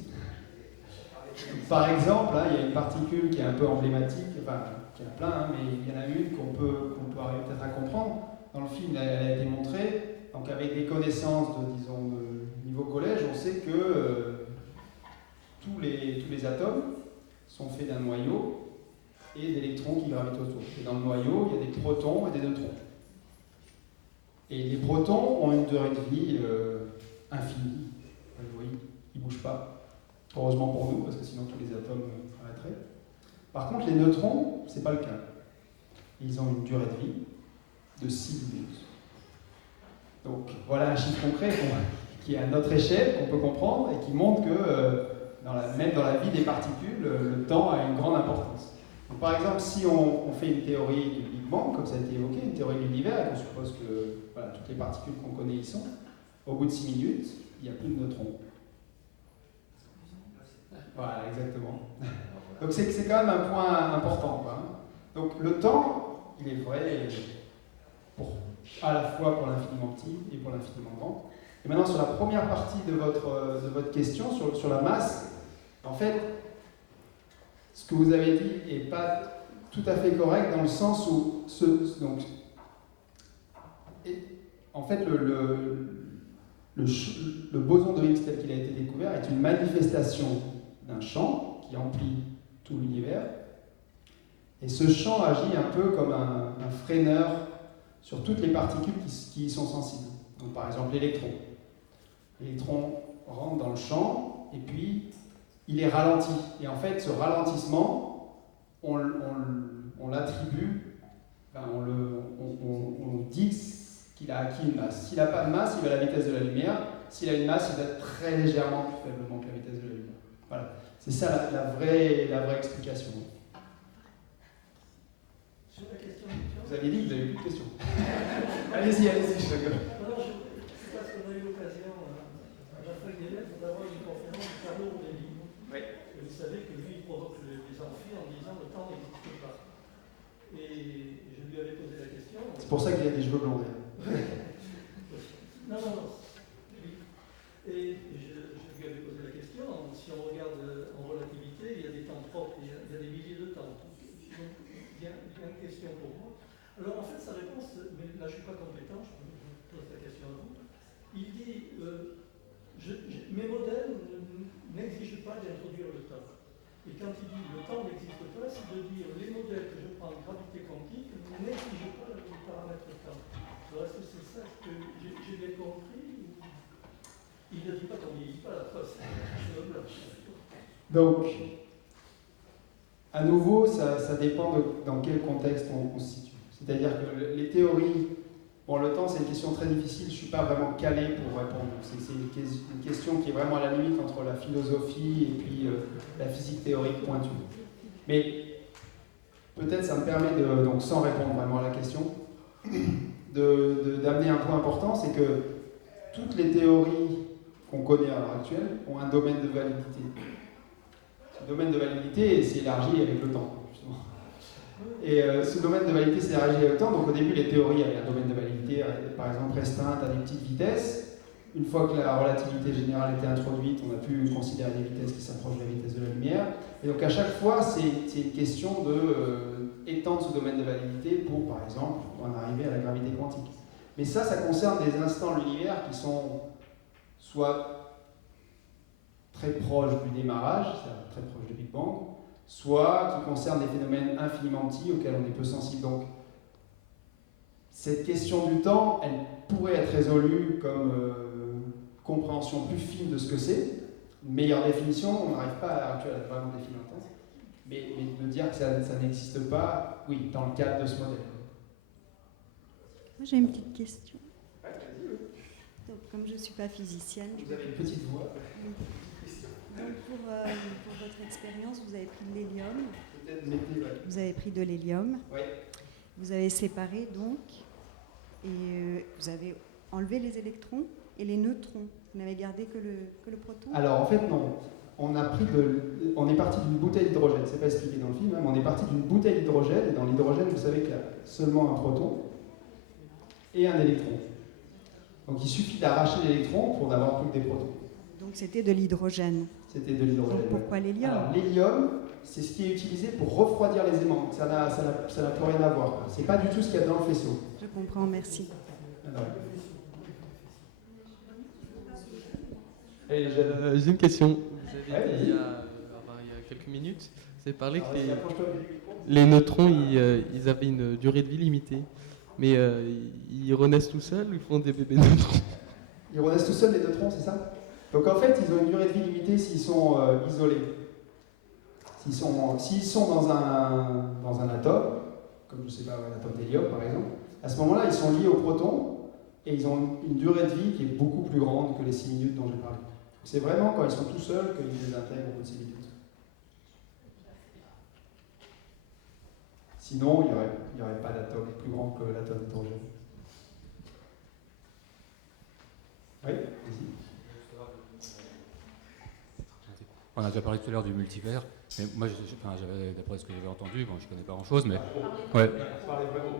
Par exemple, il y a une particule qui est un peu emblématique, enfin, il y en a plein, mais il y en a une qu'on peut arriver peut-être à comprendre. Dans le film, elle a été montrée. Donc, avec des connaissances de niveau collège, on sait que tous les atomes sont faits d'un noyau et d'électrons qui gravitent autour. Et dans le noyau, il y a des protons et des neutrons. Et les protons ont une durée de vie infinie. Vous voyez, ils ne bougent pas. Heureusement pour nous, parce que sinon tous les atomes arrêteraient. Par contre, les neutrons, ce n'est pas le cas. Ils ont une durée de vie de 6 minutes. Donc voilà un chiffre concret qui est à notre échelle, qu'on peut comprendre, et qui montre que même dans la vie des particules, le temps a une grande importance. Donc, par exemple, si on fait une théorie du Big Bang, comme ça a été évoqué, une théorie de l'univers, et qu'on suppose que toutes les particules qu'on connaît y sont, au bout de 6 minutes, il n'y a plus de neutrons. Voilà, exactement. Donc c'est quand même un point important, quoi. Donc le temps, il est vrai à la fois pour l'infiniment petit et pour l'infiniment grand. Et maintenant, sur la première partie de votre question, sur la masse, en fait, ce que vous avez dit n'est pas tout à fait correct dans le sens où en fait le boson de Higgs tel qu'il a été découvert est une manifestation d'un champ qui emplit tout l'univers. Et ce champ agit un peu comme un freineur sur toutes les particules qui y sont sensibles. Donc, par exemple, l'électron. L'électron rentre dans le champ et puis il est ralenti. Et en fait, ce ralentissement, on l'attribue, on dit qu'il a acquis une masse. S'il n'a pas de masse, il va à la vitesse de la lumière. S'il a une masse, il va être très légèrement plus faiblement que la vitesse de la lumière. Voilà. C'est ça la vraie explication. Vous aviez dit que vous n'avez plus de questions. allez-y, je rigole. Alors, je pense qu'on a eu l'occasion, à la fin des lettres, d'avoir une conférence de Carlo Aureli. Oui. Et vous savez que lui, il provoque les amphis en disant le temps n'existe pas. Et je lui avais posé la question. C'est pour ça qu'il a des cheveux blonds. Non. Oui. Et je lui avais posé la question. Si on regarde en relativité, il y a des temps propres, il y a des milliers de temps. Donc, il y a une question pour moi. Alors en fait, sa réponse, mais là je ne suis pas compétent, je pose la question à vous. Il dit mes modèles n'exigent pas d'introduire le temps. Et quand il dit le temps n'existe pas, c'est de dire les modèles que je prends en gravité quantique n'exigent pas le paramètre temps. Alors est-ce que c'est ça que j'ai bien compris? Il ne dit pas qu'on n'y vit pas la face. Donc, à nouveau, ça dépend dans quel contexte on se situe. C'est-à-dire que les théories, le temps c'est une question très difficile, je ne suis pas vraiment calé pour répondre. C'est une question qui est vraiment à la limite entre la philosophie et puis la physique théorique pointue. Mais peut-être ça me permet, donc sans répondre vraiment à la question, d'amener un point important, c'est que toutes les théories qu'on connaît à l'heure actuelle ont un domaine de validité. Ce domaine de validité s'est élargi avec le temps. Et ce domaine de validité s'est élargi avec le temps, donc au début les théories avaient un domaine de validité, par exemple restreinte à des petites vitesses. Une fois que la relativité générale était introduite, on a pu considérer des vitesses qui s'approchent de la vitesse de la lumière. Et donc à chaque fois, c'est une question d'étendre ce domaine de validité pour, par exemple, en arriver à la gravité quantique. Mais ça concerne des instants de l'univers qui sont soit très proches du démarrage, c'est-à-dire très proches du Big Bang, soit qui concernent des phénomènes infiniment petits auxquels on est peu sensible. Donc, cette question du temps, elle pourrait être résolue comme compréhension plus fine de ce que c'est. Une meilleure définition, on n'arrive pas à l'heure actuelle à vraiment définir le temps. Mais de dire que ça n'existe pas, oui, dans le cadre de ce modèle. Moi, j'ai une petite question. Ouais, vas-y, oui. Donc, comme je ne suis pas physicienne... Vous avez une petite voix. Donc, pour votre expérience, vous avez pris de l'hélium. Peut-être mettez, ouais. Vous avez pris de l'hélium. Oui. Vous avez séparé, donc, et vous avez enlevé les électrons et les neutrons. Vous n'avez gardé que le proton? Alors, en fait, non. On est parti d'une bouteille d'hydrogène. C'est pas expliqué dans le film, hein, mais on est parti d'une bouteille d'hydrogène. Et dans l'hydrogène, vous savez qu'il y a seulement un proton et un électron. Donc, il suffit d'arracher l'électron pour n'avoir plus que des protons. Donc, c'était de l'hydrogène. C'était de l'hydrogène. Donc, pourquoi l'hélium? Alors, l'hélium, c'est ce qui est utilisé pour refroidir les aimants. Ça n'a plus rien à voir. C'est pas du tout ce qu'il y a dans le faisceau. Je comprends, merci. Alors. J'ai une question. Vous avez Ouais, dit il y a quelques minutes, vous avez parlé que Approche-toi du micro. les neutrons, ils avaient une durée de vie limitée. Mais ils renaissent tout seuls ou ils font des bébés neutrons? Ils renaissent tout seuls, les neutrons, c'est ça? Donc en fait, ils ont une durée de vie limitée s'ils sont isolés. S'ils sont dans un atome, comme je sais pas, un atome d'hélium par exemple, à ce moment-là, ils sont liés aux protons et ils ont une durée de vie qui est beaucoup plus grande que les 6 minutes dont j'ai parlé. C'est vraiment quand ils sont tout seuls qu'ils les intègrent au bout de 6 minutes. Sinon, il n'y aurait pas d'atome plus grand que l'atome d'hydrogène. Oui, vas-y. On a déjà parlé tout à l'heure du multivers, mais moi, d'après ce que j'avais entendu, bon, je ne connais pas grand-chose, mais ouais.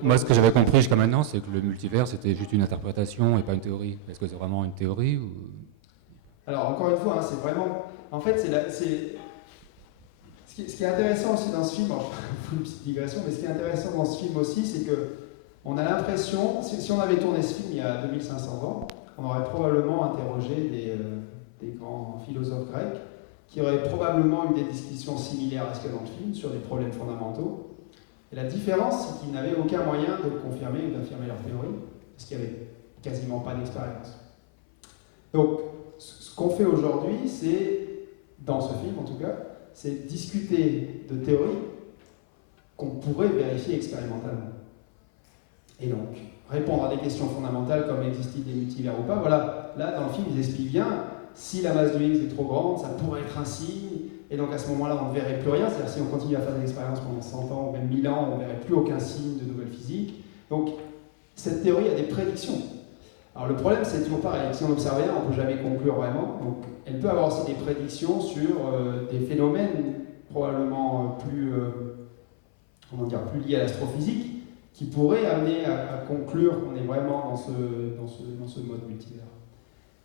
Moi, ce que j'avais compris jusqu'à maintenant, c'est que le multivers, c'était juste une interprétation et pas une théorie. Est-ce que c'est vraiment une théorie ou... Alors, encore une fois, hein, c'est vraiment... En fait, Ce qui est intéressant aussi dans ce film, alors, je fais une petite digression, mais ce qui est intéressant dans ce film aussi, c'est que on a l'impression, si on avait tourné ce film il y a 2500 ans, on aurait probablement interrogé des grands philosophes grecs qui auraient probablement eu des discussions similaires à ce qu'il y a dans le film sur des problèmes fondamentaux. Et la différence, c'est qu'ils n'avaient aucun moyen de confirmer ou d'affirmer leur théorie, parce qu'il n'y avait quasiment pas d'expérience. Donc, ce qu'on fait aujourd'hui, c'est, dans ce film en tout cas, c'est discuter de théories qu'on pourrait vérifier expérimentalement. Et donc, répondre à des questions fondamentales comme existe-t-il des multivers ou pas, voilà, là dans le film ils expliquent bien, si la masse de Higgs est trop grande, ça pourrait être un signe, et donc à ce moment-là on ne verrait plus rien, c'est-à-dire si on continue à faire des expériences pendant 100 ans ou même 1000 ans, on ne verrait plus aucun signe de nouvelle physique. Donc cette théorie a des prédictions. Alors le problème c'est toujours pareil, si on n'observe rien, on ne peut jamais conclure vraiment, donc elle peut avoir aussi des prédictions sur des phénomènes probablement plus liés à l'astrophysique, qui pourrait amener à conclure qu'on est vraiment dans ce mode multivers.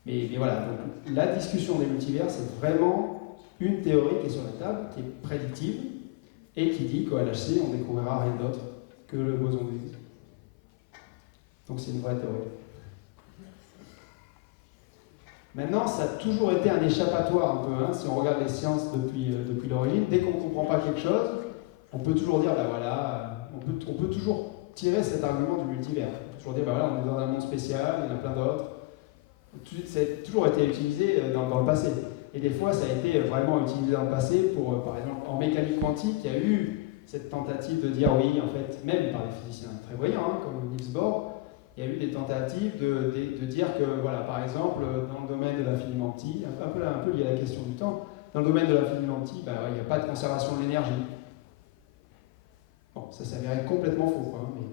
Mais voilà, donc la discussion des multivers, c'est vraiment une théorie qui est sur la table, qui est prédictive, et qui dit qu'au LHC, on ne découvrira rien d'autre que le boson de Higgs. Donc c'est une vraie théorie. Maintenant, ça a toujours été un échappatoire un peu, hein, si on regarde les sciences depuis l'origine. Dès qu'on ne comprend pas quelque chose, on peut toujours dire, ben voilà, on peut toujours tirer cet argument du multivers. On peut toujours dire, ben voilà, on est dans un monde spécial, il y en a plein d'autres. Ça a toujours été utilisé dans le passé. Et des fois, ça a été vraiment utilisé dans le passé pour, par exemple, en mécanique quantique, il y a eu cette tentative de dire, oui, en fait, même par des physiciens très voyants, hein, comme Niels Bohr, il y a eu des tentatives de dire que, voilà, par exemple, dans le domaine de l'infiniment petit, un peu lié à la question du temps, dans le domaine de l'infiniment petit, ben, il n'y a pas de conservation de l'énergie. Bon, ça s'avérait complètement faux, quoi, mais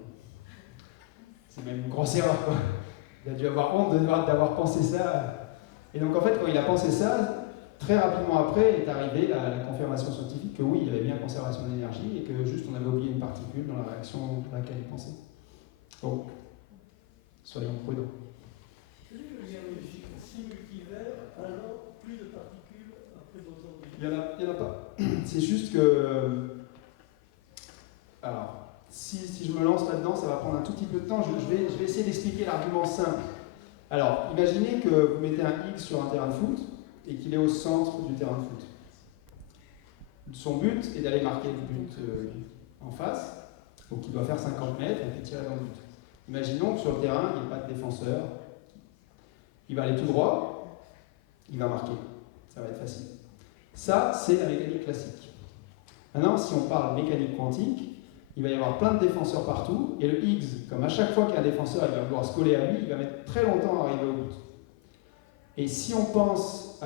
c'est même une grosse erreur, quoi. Il a dû avoir honte d'avoir pensé ça. Et donc, en fait, quand il a pensé ça, très rapidement après est arrivée la confirmation scientifique que oui, il y avait bien conservation d'énergie et que juste on avait oublié une particule dans la réaction à laquelle il pensait. Donc, soyons prudents. C'est logique. Si multivers, alors plus de particules après boson de Higgs. Il n'y en a pas. C'est juste que. Alors, si je me lance là-dedans, ça va prendre un tout petit peu de temps. Je vais essayer d'expliquer l'argument simple. Alors, imaginez que vous mettez un X sur un terrain de foot et qu'il est au centre du terrain de foot. Son but est d'aller marquer le but en face, donc il doit faire 50 mètres et puis tirer dans le but. Imaginons que sur le terrain, il n'y ait pas de défenseur. Il va aller tout droit, il va marquer. Ça va être facile. Ça, c'est la mécanique classique. Maintenant, si on parle mécanique quantique, il va y avoir plein de défenseurs partout, et le Higgs, comme à chaque fois qu'il y a un défenseur, il va vouloir se coller à lui, il va mettre très longtemps à arriver au but. Et si on pense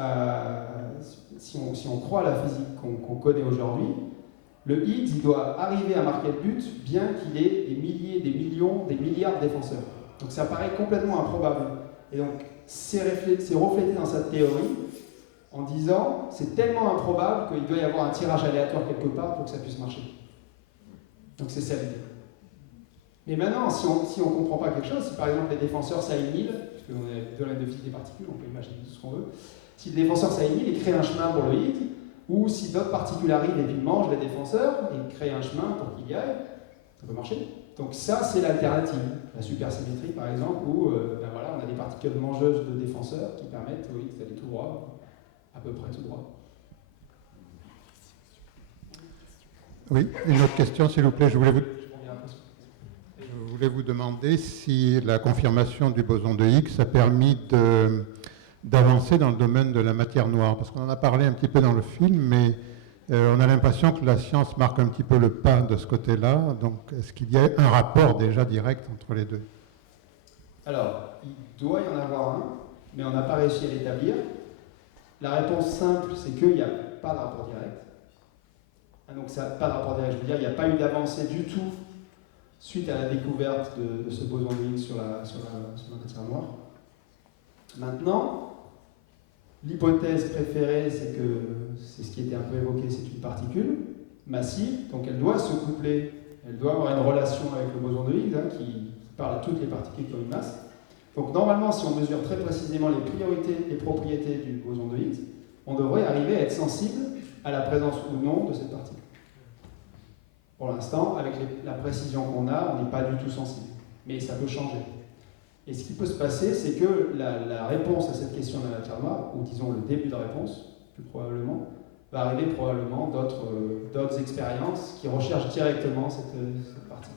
si on croit à la physique qu'on connaît aujourd'hui, le Higgs, il doit arriver à marquer le but, bien qu'il ait des milliers, des millions, des milliards de défenseurs. Donc ça paraît complètement improbable. Et donc c'est reflété dans sa théorie, en disant, c'est tellement improbable qu'il doit y avoir un tirage aléatoire quelque part pour que ça puisse marcher. Donc c'est ça l'idée. Mais maintenant, si on ne comprend pas quelque chose, si par exemple les défenseurs s'alignent, puisqu'on est dans la physique des particules, on peut imaginer tout ce qu'on veut, si le défenseur s'aligne et crée un chemin pour le Higgs, ou si d'autres particules arrivent et puis mangent les défenseurs et créent un chemin pour qu'il y aille, ça peut marcher. Donc ça, c'est l'alternative. La supersymétrie, par exemple, où ben voilà, on a des particules mangeuses de défenseurs qui permettent au Higgs d'aller tout droit, à peu près tout droit. Oui, une autre question, s'il vous plaît. Je voulais vous demander si la confirmation du boson de Higgs a permis d'avancer dans le domaine de la matière noire. Parce qu'on en a parlé un petit peu dans le film, mais on a l'impression que la science marque un petit peu le pas de ce côté-là. Donc, est-ce qu'il y a un rapport déjà direct entre les deux? Alors, il doit y en avoir un, mais on n'a pas réussi à l'établir. La réponse simple, c'est qu'il n'y a pas de rapport direct. Donc, ça n'a pas de rapport direct. Je veux dire, il n'y a pas eu d'avancée du tout suite à la découverte de ce boson de Higgs sur la matière noire. Maintenant, l'hypothèse préférée, c'est ce qui était un peu évoqué, c'est une particule massive, donc elle doit se coupler, elle doit avoir une relation avec le boson de Higgs, hein, qui parle à toutes les particules comme une masse. Donc normalement, si on mesure très précisément les propriétés du boson de Higgs, on devrait arriver à être sensible à la présence ou non de cette particule. Pour l'instant, avec la précision qu'on a, on n'est pas du tout sensible. Mais ça peut changer. Et ce qui peut se passer, c'est que la réponse à cette question de la matière noire, ou disons le début de réponse, plus probablement, va arriver probablement d'autres expériences qui recherchent directement cette particule.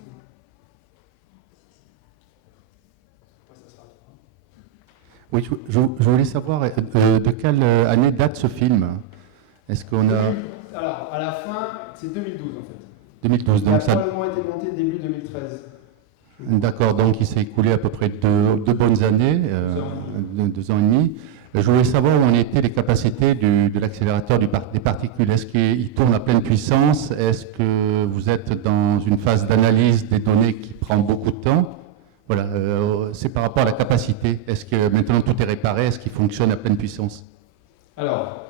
Oui, je voulais savoir de quelle année date ce film. Est-ce qu'on a... Alors, à la fin, c'est 2012 en fait. 2012, il a donc ça... probablement été monté début 2013. D'accord, donc il s'est écoulé à peu près deux bonnes années, 2 ans et demi. Je voulais savoir où en étaient les capacités de l'accélérateur des particules. Est-ce qu'il tourne à pleine puissance? Est-ce que vous êtes dans une phase d'analyse des données qui prend beaucoup de temps? Voilà, c'est par rapport à la capacité. Est-ce que maintenant tout est réparé? Est-ce qu'il fonctionne à pleine puissance? Alors,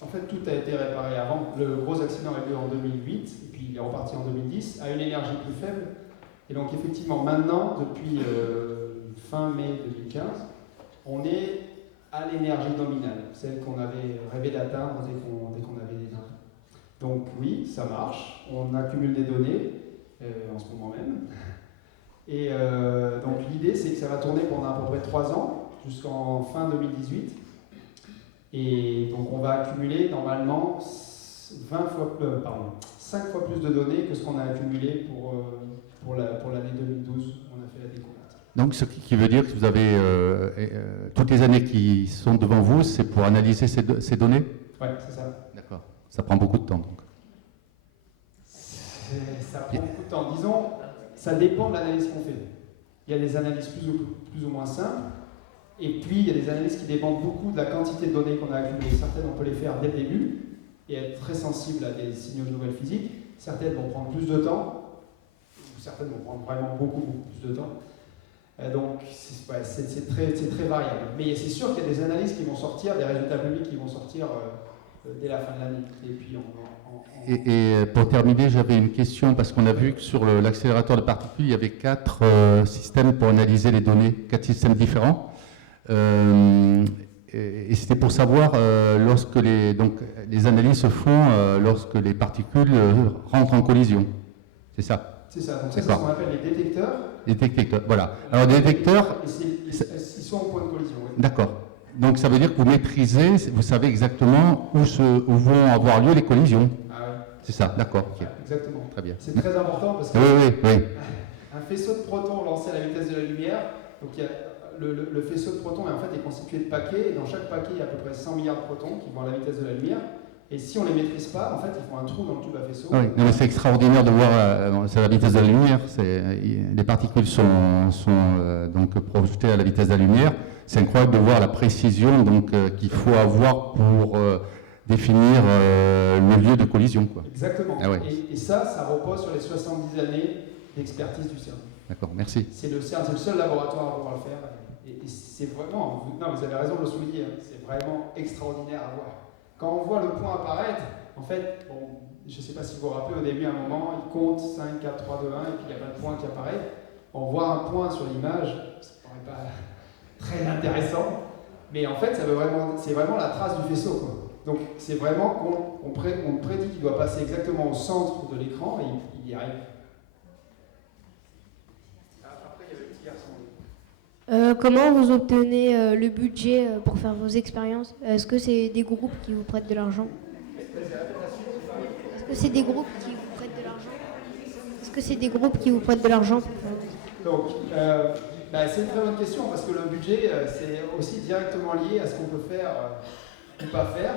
en fait, tout a été réparé avant. Le gros accident a eu lieu en 2008, et puis il est reparti en 2010, à une énergie plus faible. Et donc, effectivement, maintenant, depuis fin mai 2015, on est à l'énergie nominale, celle qu'on avait rêvé d'atteindre dès qu'on avait démarré. Donc, oui, ça marche. On accumule des données en ce moment même. Et donc, l'idée, c'est que ça va tourner pendant à peu près 3 ans, jusqu'en fin 2018. Et donc, on va accumuler normalement 5 fois plus de données que ce qu'on a accumulé pour l'année 2012 où on a fait la découverte. Donc, ce qui veut dire que vous avez toutes les années qui sont devant vous, c'est pour analyser ces données? Oui, c'est ça. D'accord. Ça prend beaucoup de temps, donc. Ça prend beaucoup de temps. Disons, ça dépend de l'analyse qu'on fait. Il y a des analyses plus ou moins simples, et puis il y a des analyses qui dépendent beaucoup de la quantité de données qu'on a accumulées. Certaines, on peut les faire dès le début et être très sensible à des signaux de nouvelles physiques. Certaines vont prendre plus de temps, ou certaines vont prendre vraiment beaucoup plus de temps. Donc, c'est très variable. Mais c'est sûr qu'il y a des analyses qui vont sortir, des résultats publics qui vont sortir dès la fin de l'année. Et puis, Et pour terminer, j'avais une question, parce qu'on a vu que sur l'accélérateur de particules, il y avait 4 systèmes pour analyser les données, 4 systèmes différents. Et c'était pour savoir, lorsque les analyses se font lorsque les particules rentrent en collision. C'est ça? C'est ça, donc ça c'est ce qu'on appelle les détecteurs. Les détecteurs, voilà. Alors les détecteurs... Ils sont au point de collision, oui. D'accord. Donc ça veut dire que vous maîtrisez, vous savez exactement où vont avoir lieu les collisions. Ah oui. C'est ça, d'accord. Okay. Exactement. Très bien. C'est très important parce que oui. Un faisceau de protons lancé à la vitesse de la lumière, donc il y a le faisceau de protons est constitué de paquets, et dans chaque paquet il y a à peu près 100 milliards de protons qui vont à la vitesse de la lumière. Et si on ne les maîtrise pas, en fait, ils font un trou dans le tube à faisceau. Oui, mais c'est extraordinaire de voir, c'est à la vitesse de la lumière, les particules sont donc projetées à la vitesse de la lumière. C'est incroyable de voir la précision qu'il faut avoir pour définir le lieu de collision, quoi. Exactement. Ah ouais. Et ça repose sur les 70 années d'expertise du CERN. D'accord, merci. C'est le CERN, c'est le seul laboratoire à pouvoir le faire. Et c'est vraiment, vous avez raison de le souligner, hein, c'est vraiment extraordinaire à voir. Quand on voit le point apparaître, en fait, bon, je ne sais pas si vous vous rappelez, au début, à un moment, il compte 5, 4, 3, 2, 1, et puis il y a pas de point qui apparaît. On voit un point sur l'image, ça ne paraît pas très intéressant, mais en fait, c'est vraiment la trace du faisceau, quoi. Donc, c'est vraiment qu'on prédit qu'il doit passer exactement au centre de l'écran, et il y arrive. Après, il y avait le petit garçon. Comment vous obtenez le budget pour faire vos expériences? Est-ce que c'est des groupes qui vous prêtent de l'argent? Est-ce que c'est des groupes qui vous prêtent de l'argent? Est-ce que c'est des groupes qui vous prêtent de l'argent pour faire vos Donc, c'est une très bonne question parce que le budget, c'est aussi directement lié à ce qu'on peut faire ou pas faire.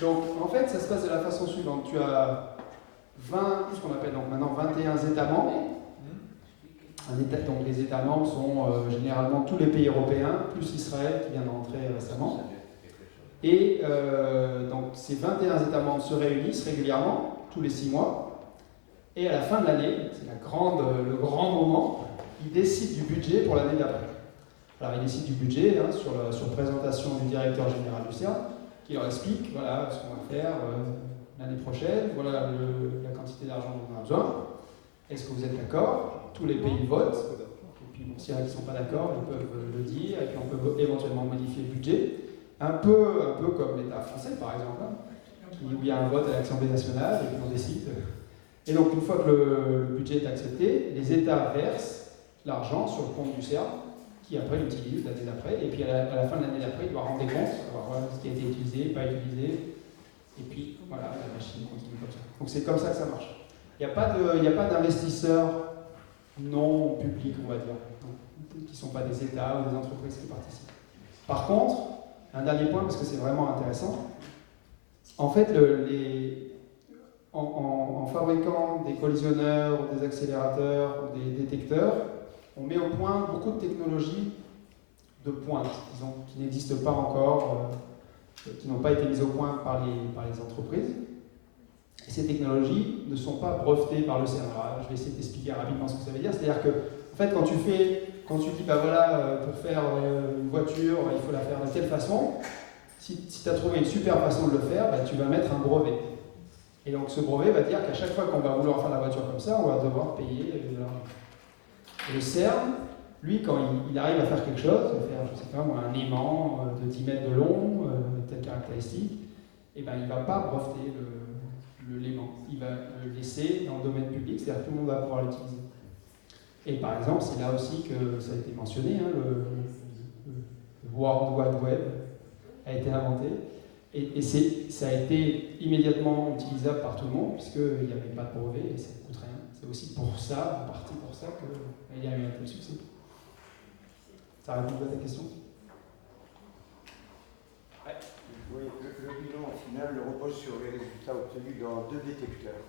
Donc, en fait, ça se passe de la façon suivante. Tu as 20, ce qu'on appelle donc maintenant 21 États membres. Donc les États membres sont généralement tous les pays européens, plus Israël qui vient d'entrer récemment. Et donc ces 21 États membres se réunissent régulièrement, tous les 6 mois. Et à la fin de l'année, c'est le grand moment, ils décident du budget pour l'année d'après. Alors ils décident du budget sur présentation du directeur général du CERN, qui leur explique voilà ce qu'on va faire l'année prochaine, voilà la quantité d'argent dont on a besoin. Est-ce que vous êtes d'accord? Tous les pays votent, et puis s'il y en a qui ne sont pas d'accord, ils peuvent le dire, et puis on peut éventuellement modifier le budget, un peu comme l'État français par exemple, où il y a un vote à l'Assemblée nationale et puis on décide. Et donc une fois que le budget est accepté, les États versent l'argent sur le compte du CERN, qui après l'utilise l'année d'après, et puis à la fin de l'année d'après, il doit rendre des comptes, savoir voilà, ce qui a été utilisé, pas utilisé, et puis voilà, la machine continue comme ça. Donc c'est comme ça que ça marche. Il n'y a pas d'investisseurs non publics, on va dire, qui ne sont pas des États ou des entreprises qui participent. Par contre, un dernier point, parce que c'est vraiment intéressant, en fait, en fabriquant des collisionneurs, ou des accélérateurs, ou des détecteurs, on met au point beaucoup de technologies de pointe, disons, qui n'existent pas encore, qui n'ont pas été mises au point par les entreprises. Et ces technologies ne sont pas brevetées par le CERN. Alors, je vais essayer d'expliquer rapidement ce que ça veut dire. C'est-à-dire que, en fait, quand tu dis, bah voilà, pour faire une voiture, il faut la faire de telle façon, si tu as trouvé une super façon de le faire, bah, tu vas mettre un brevet. Et donc ce brevet va dire qu'à chaque fois qu'on va vouloir faire la voiture comme ça, on va devoir payer de l'argent. Et le CERN, lui, quand il arrive à faire quelque chose, il va faire, je sais pas moi, un aimant de 10 mètres de long, telle caractéristique, et ben il ne va pas breveter l'aimant. Il va le laisser dans le domaine public, c'est-à-dire que tout le monde va pouvoir l'utiliser. Et par exemple, c'est là aussi que ça a été mentionné, hein, le World Wide Web a été inventé. Et ça a été immédiatement utilisable par tout le monde, puisqu'il n'y avait pas de brevet et ça ne coûte rien. C'est aussi pour ça, en partie pour ça, qu'il y a eu un tel succès. Ça répond à ta question? Ouais. Oui, le bilan final repose sur les résultats obtenus dans 2 détecteurs.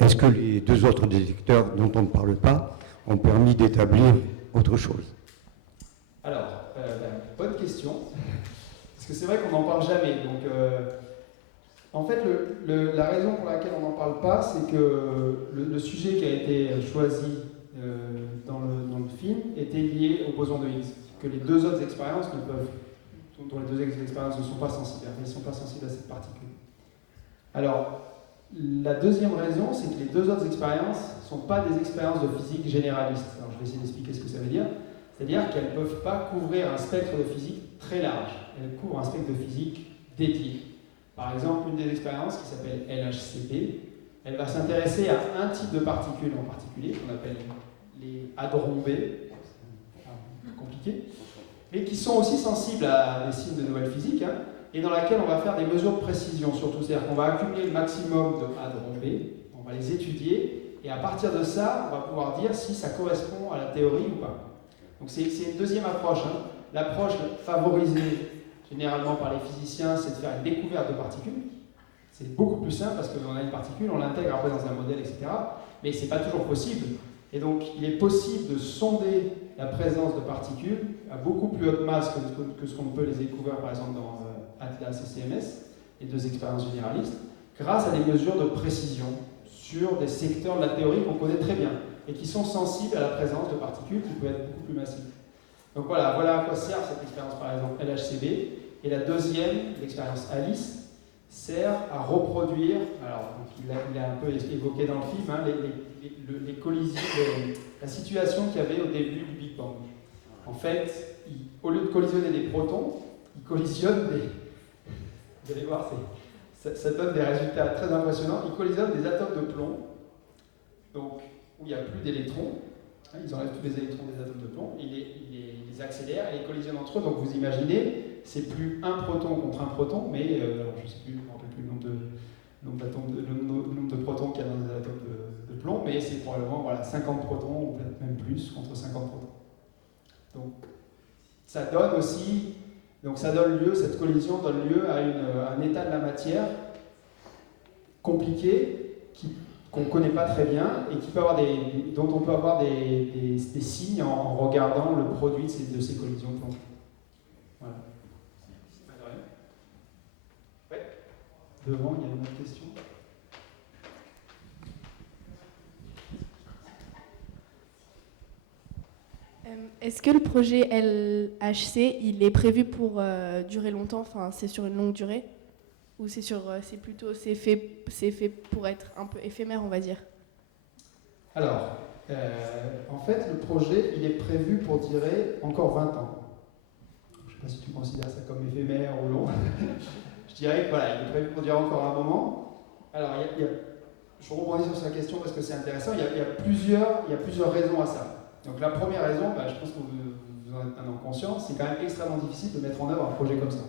Est-ce que les 2 autres détecteurs dont on ne parle pas ont permis d'établir autre chose? Alors, bonne question. Parce que c'est vrai qu'on n'en parle jamais. Donc, en fait, la raison pour laquelle on n'en parle pas, c'est que le sujet qui a été choisi dans le film était lié au boson de Higgs. Que les 2 autres expériences dont les 2 expériences ne sont pas sensibles. Elles ne sont pas sensibles à cette particule. Alors, la deuxième raison, c'est que les 2 autres expériences ne sont pas des expériences de physique généraliste. Alors, je vais essayer d'expliquer ce que ça veut dire. C'est-à-dire qu'elles ne peuvent pas couvrir un spectre de physique très large. Elles couvrent un spectre de physique dédié. Par exemple, une des expériences qui s'appelle LHCb, elle va s'intéresser à un type de particules en particulier, qu'on appelle les hadrons B, compliqué, mais qui sont aussi sensibles à des signes de nouvelles physiques, hein, et dans laquelle on va faire des mesures de précision surtout. C'est-à-dire qu'on va accumuler le maximum de hadrons B, on va les étudier, et à partir de ça, on va pouvoir dire si ça correspond à la théorie ou pas. Donc c'est une deuxième approche. Hein. L'approche favorisée généralement par les physiciens, c'est de faire une découverte de particules. C'est beaucoup plus simple parce qu'on a une particule, on l'intègre après dans un modèle, etc. Mais ce n'est pas toujours possible. Et donc il est possible de sonder la présence de particules à beaucoup plus haute masse que ce qu'on peut les découvrir par exemple dans Atlas et CMS, les 2 expériences généralistes, grâce à des mesures de précision sur des secteurs de la théorie qu'on connaît très bien et qui sont sensibles à la présence de particules qui peuvent être beaucoup plus massives. Donc voilà à quoi sert cette expérience par exemple LHCb. Et la deuxième, l'expérience Alice, sert à reproduire, alors il a un peu évoqué dans le film, hein, les collisions, la situation qu'il y avait au début du Big Bang. En fait, au lieu de collisionner des protons, il collisionne des... Vous allez voir, ça donne des résultats très impressionnants. Il collisionne des atomes de plomb, donc où il n'y a plus d'électrons. Hein, ils enlèvent tous les électrons des atomes de plomb, il les accélère et les collisionnent entre eux. Donc vous imaginez, c'est plus un proton contre un proton, mais alors je ne sais plus, je ne me rappelle plus le nombre de protons qu'il y a dans les atomes de plomb, mais c'est probablement voilà, 50 protons, ou peut-être même plus, contre 50 protons. Donc ça donne aussi, cette collision donne lieu à un état de la matière compliqué, qu'on ne connaît pas très bien, et qui peut avoir dont on peut avoir des signes en regardant le produit de ces collisions de plomb. Voilà. Ouais. Devant, il y a une autre question. Est-ce que le projet LHC, il est prévu pour durer longtemps, enfin c'est sur une longue durée? Ou c'est fait pour être un peu éphémère, on va dire? Alors, en fait, le projet, il est prévu pour durer encore 20 ans. Je ne sais pas si tu considères ça comme éphémère ou long. je dirais que voilà, il est prévu pour durer encore un moment. Alors, je rebondis sur sa question parce que c'est intéressant. Il y a plusieurs raisons à ça. Donc la première raison, je pense que vous en êtes maintenant conscient, c'est quand même extrêmement difficile de mettre en œuvre un projet comme ça.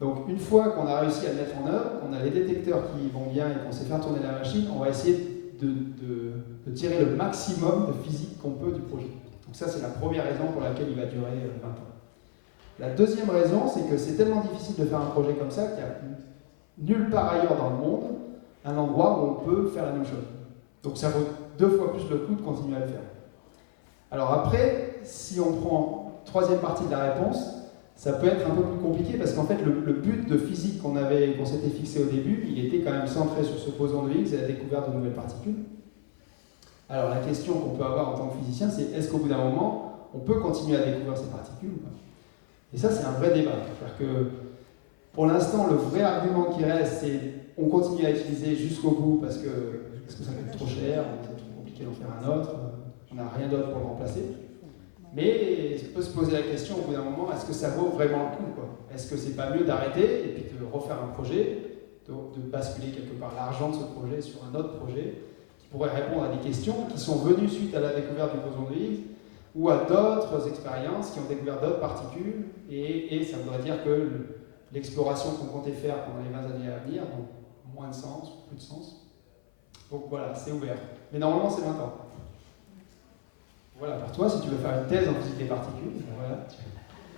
Donc une fois qu'on a réussi à le mettre en œuvre, qu'on a les détecteurs qui vont bien et qu'on sait faire tourner la machine, on va essayer de tirer le maximum de physique qu'on peut du projet. Donc ça, c'est la première raison pour laquelle il va durer 20 ans. La deuxième raison, c'est que c'est tellement difficile de faire un projet comme ça qu'il n'y a nulle part ailleurs dans le monde un endroit où on peut faire la même chose. Donc ça vaut 2 fois plus le coup de continuer à le faire. Alors après, si on prend troisième partie de la réponse, ça peut être un peu plus compliqué parce qu'en fait le but de physique qu'on s'était fixé au début, il était quand même centré sur ce boson de Higgs et la découverte de nouvelles particules. Alors la question qu'on peut avoir en tant que physicien, c'est est-ce qu'au bout d'un moment, on peut continuer à découvrir ces particules ou pas? Et ça, c'est un vrai débat. C'est-à-dire que pour l'instant, le vrai argument qui reste, c'est on continue à utiliser jusqu'au bout parce que ça coûte trop cher, c'est trop compliqué d'en faire un autre, on n'a rien d'autre pour le remplacer. Mais on peut se poser la question au bout d'un moment, est-ce que ça vaut vraiment le coup, quoi? Est-ce que c'est pas mieux d'arrêter et puis de refaire un projet, de basculer quelque part l'argent de ce projet sur un autre projet qui pourrait répondre à des questions qui sont venues suite à la découverte du boson de Higgs ou à d'autres expériences qui ont découvert d'autres particules et ça voudrait dire que l'exploration qu'on comptait faire pendant les 20 années à venir donc moins de sens, plus de sens. Donc voilà, c'est ouvert. Mais normalement, c'est 20 ans. Voilà, pour toi, si tu veux faire une thèse en physique des particules, voilà,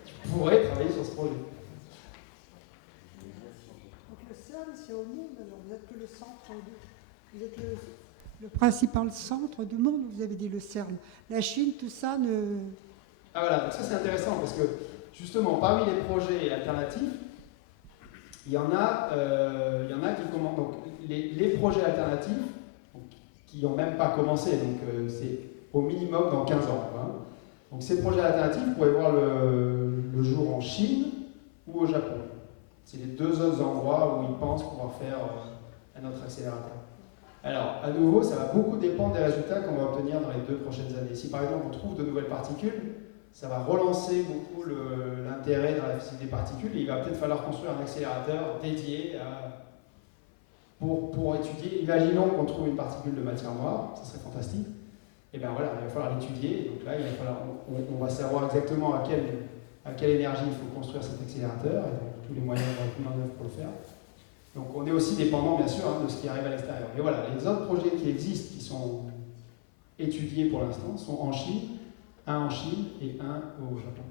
tu pourrais travailler sur ce projet. Donc le CERN, c'est au monde, alors vous êtes que le centre, vous êtes le principal centre du monde, vous avez dit le CERN. La Chine, tout ça ne... Ah voilà, donc ça c'est intéressant parce que justement, parmi les projets alternatifs, il y en a qui commencent. Donc les projets alternatifs, donc, qui n'ont même pas commencé, donc c'est au minimum dans 15 ans. Hein. Donc ces projets alternatifs pourraient voir le jour en Chine ou au Japon. C'est les 2 autres endroits où ils pensent pouvoir faire un autre accélérateur. Alors, à nouveau, ça va beaucoup dépendre des résultats qu'on va obtenir dans les 2 prochaines années. Si par exemple on trouve de nouvelles particules, ça va relancer beaucoup l'intérêt dans la physique des particules et il va peut-être falloir construire un accélérateur dédié pour étudier. Imaginons qu'on trouve une particule de matière noire, ça serait fantastique. Et bien voilà, il va falloir l'étudier. Donc là, on va savoir exactement à quelle énergie il faut construire cet accélérateur et donc tous les moyens vont être mis en œuvre pour le faire. Donc on est aussi dépendant bien sûr de ce qui arrive à l'extérieur. Et voilà, les autres projets qui existent, qui sont étudiés pour l'instant, sont en Chine, un en Chine et un au Japon.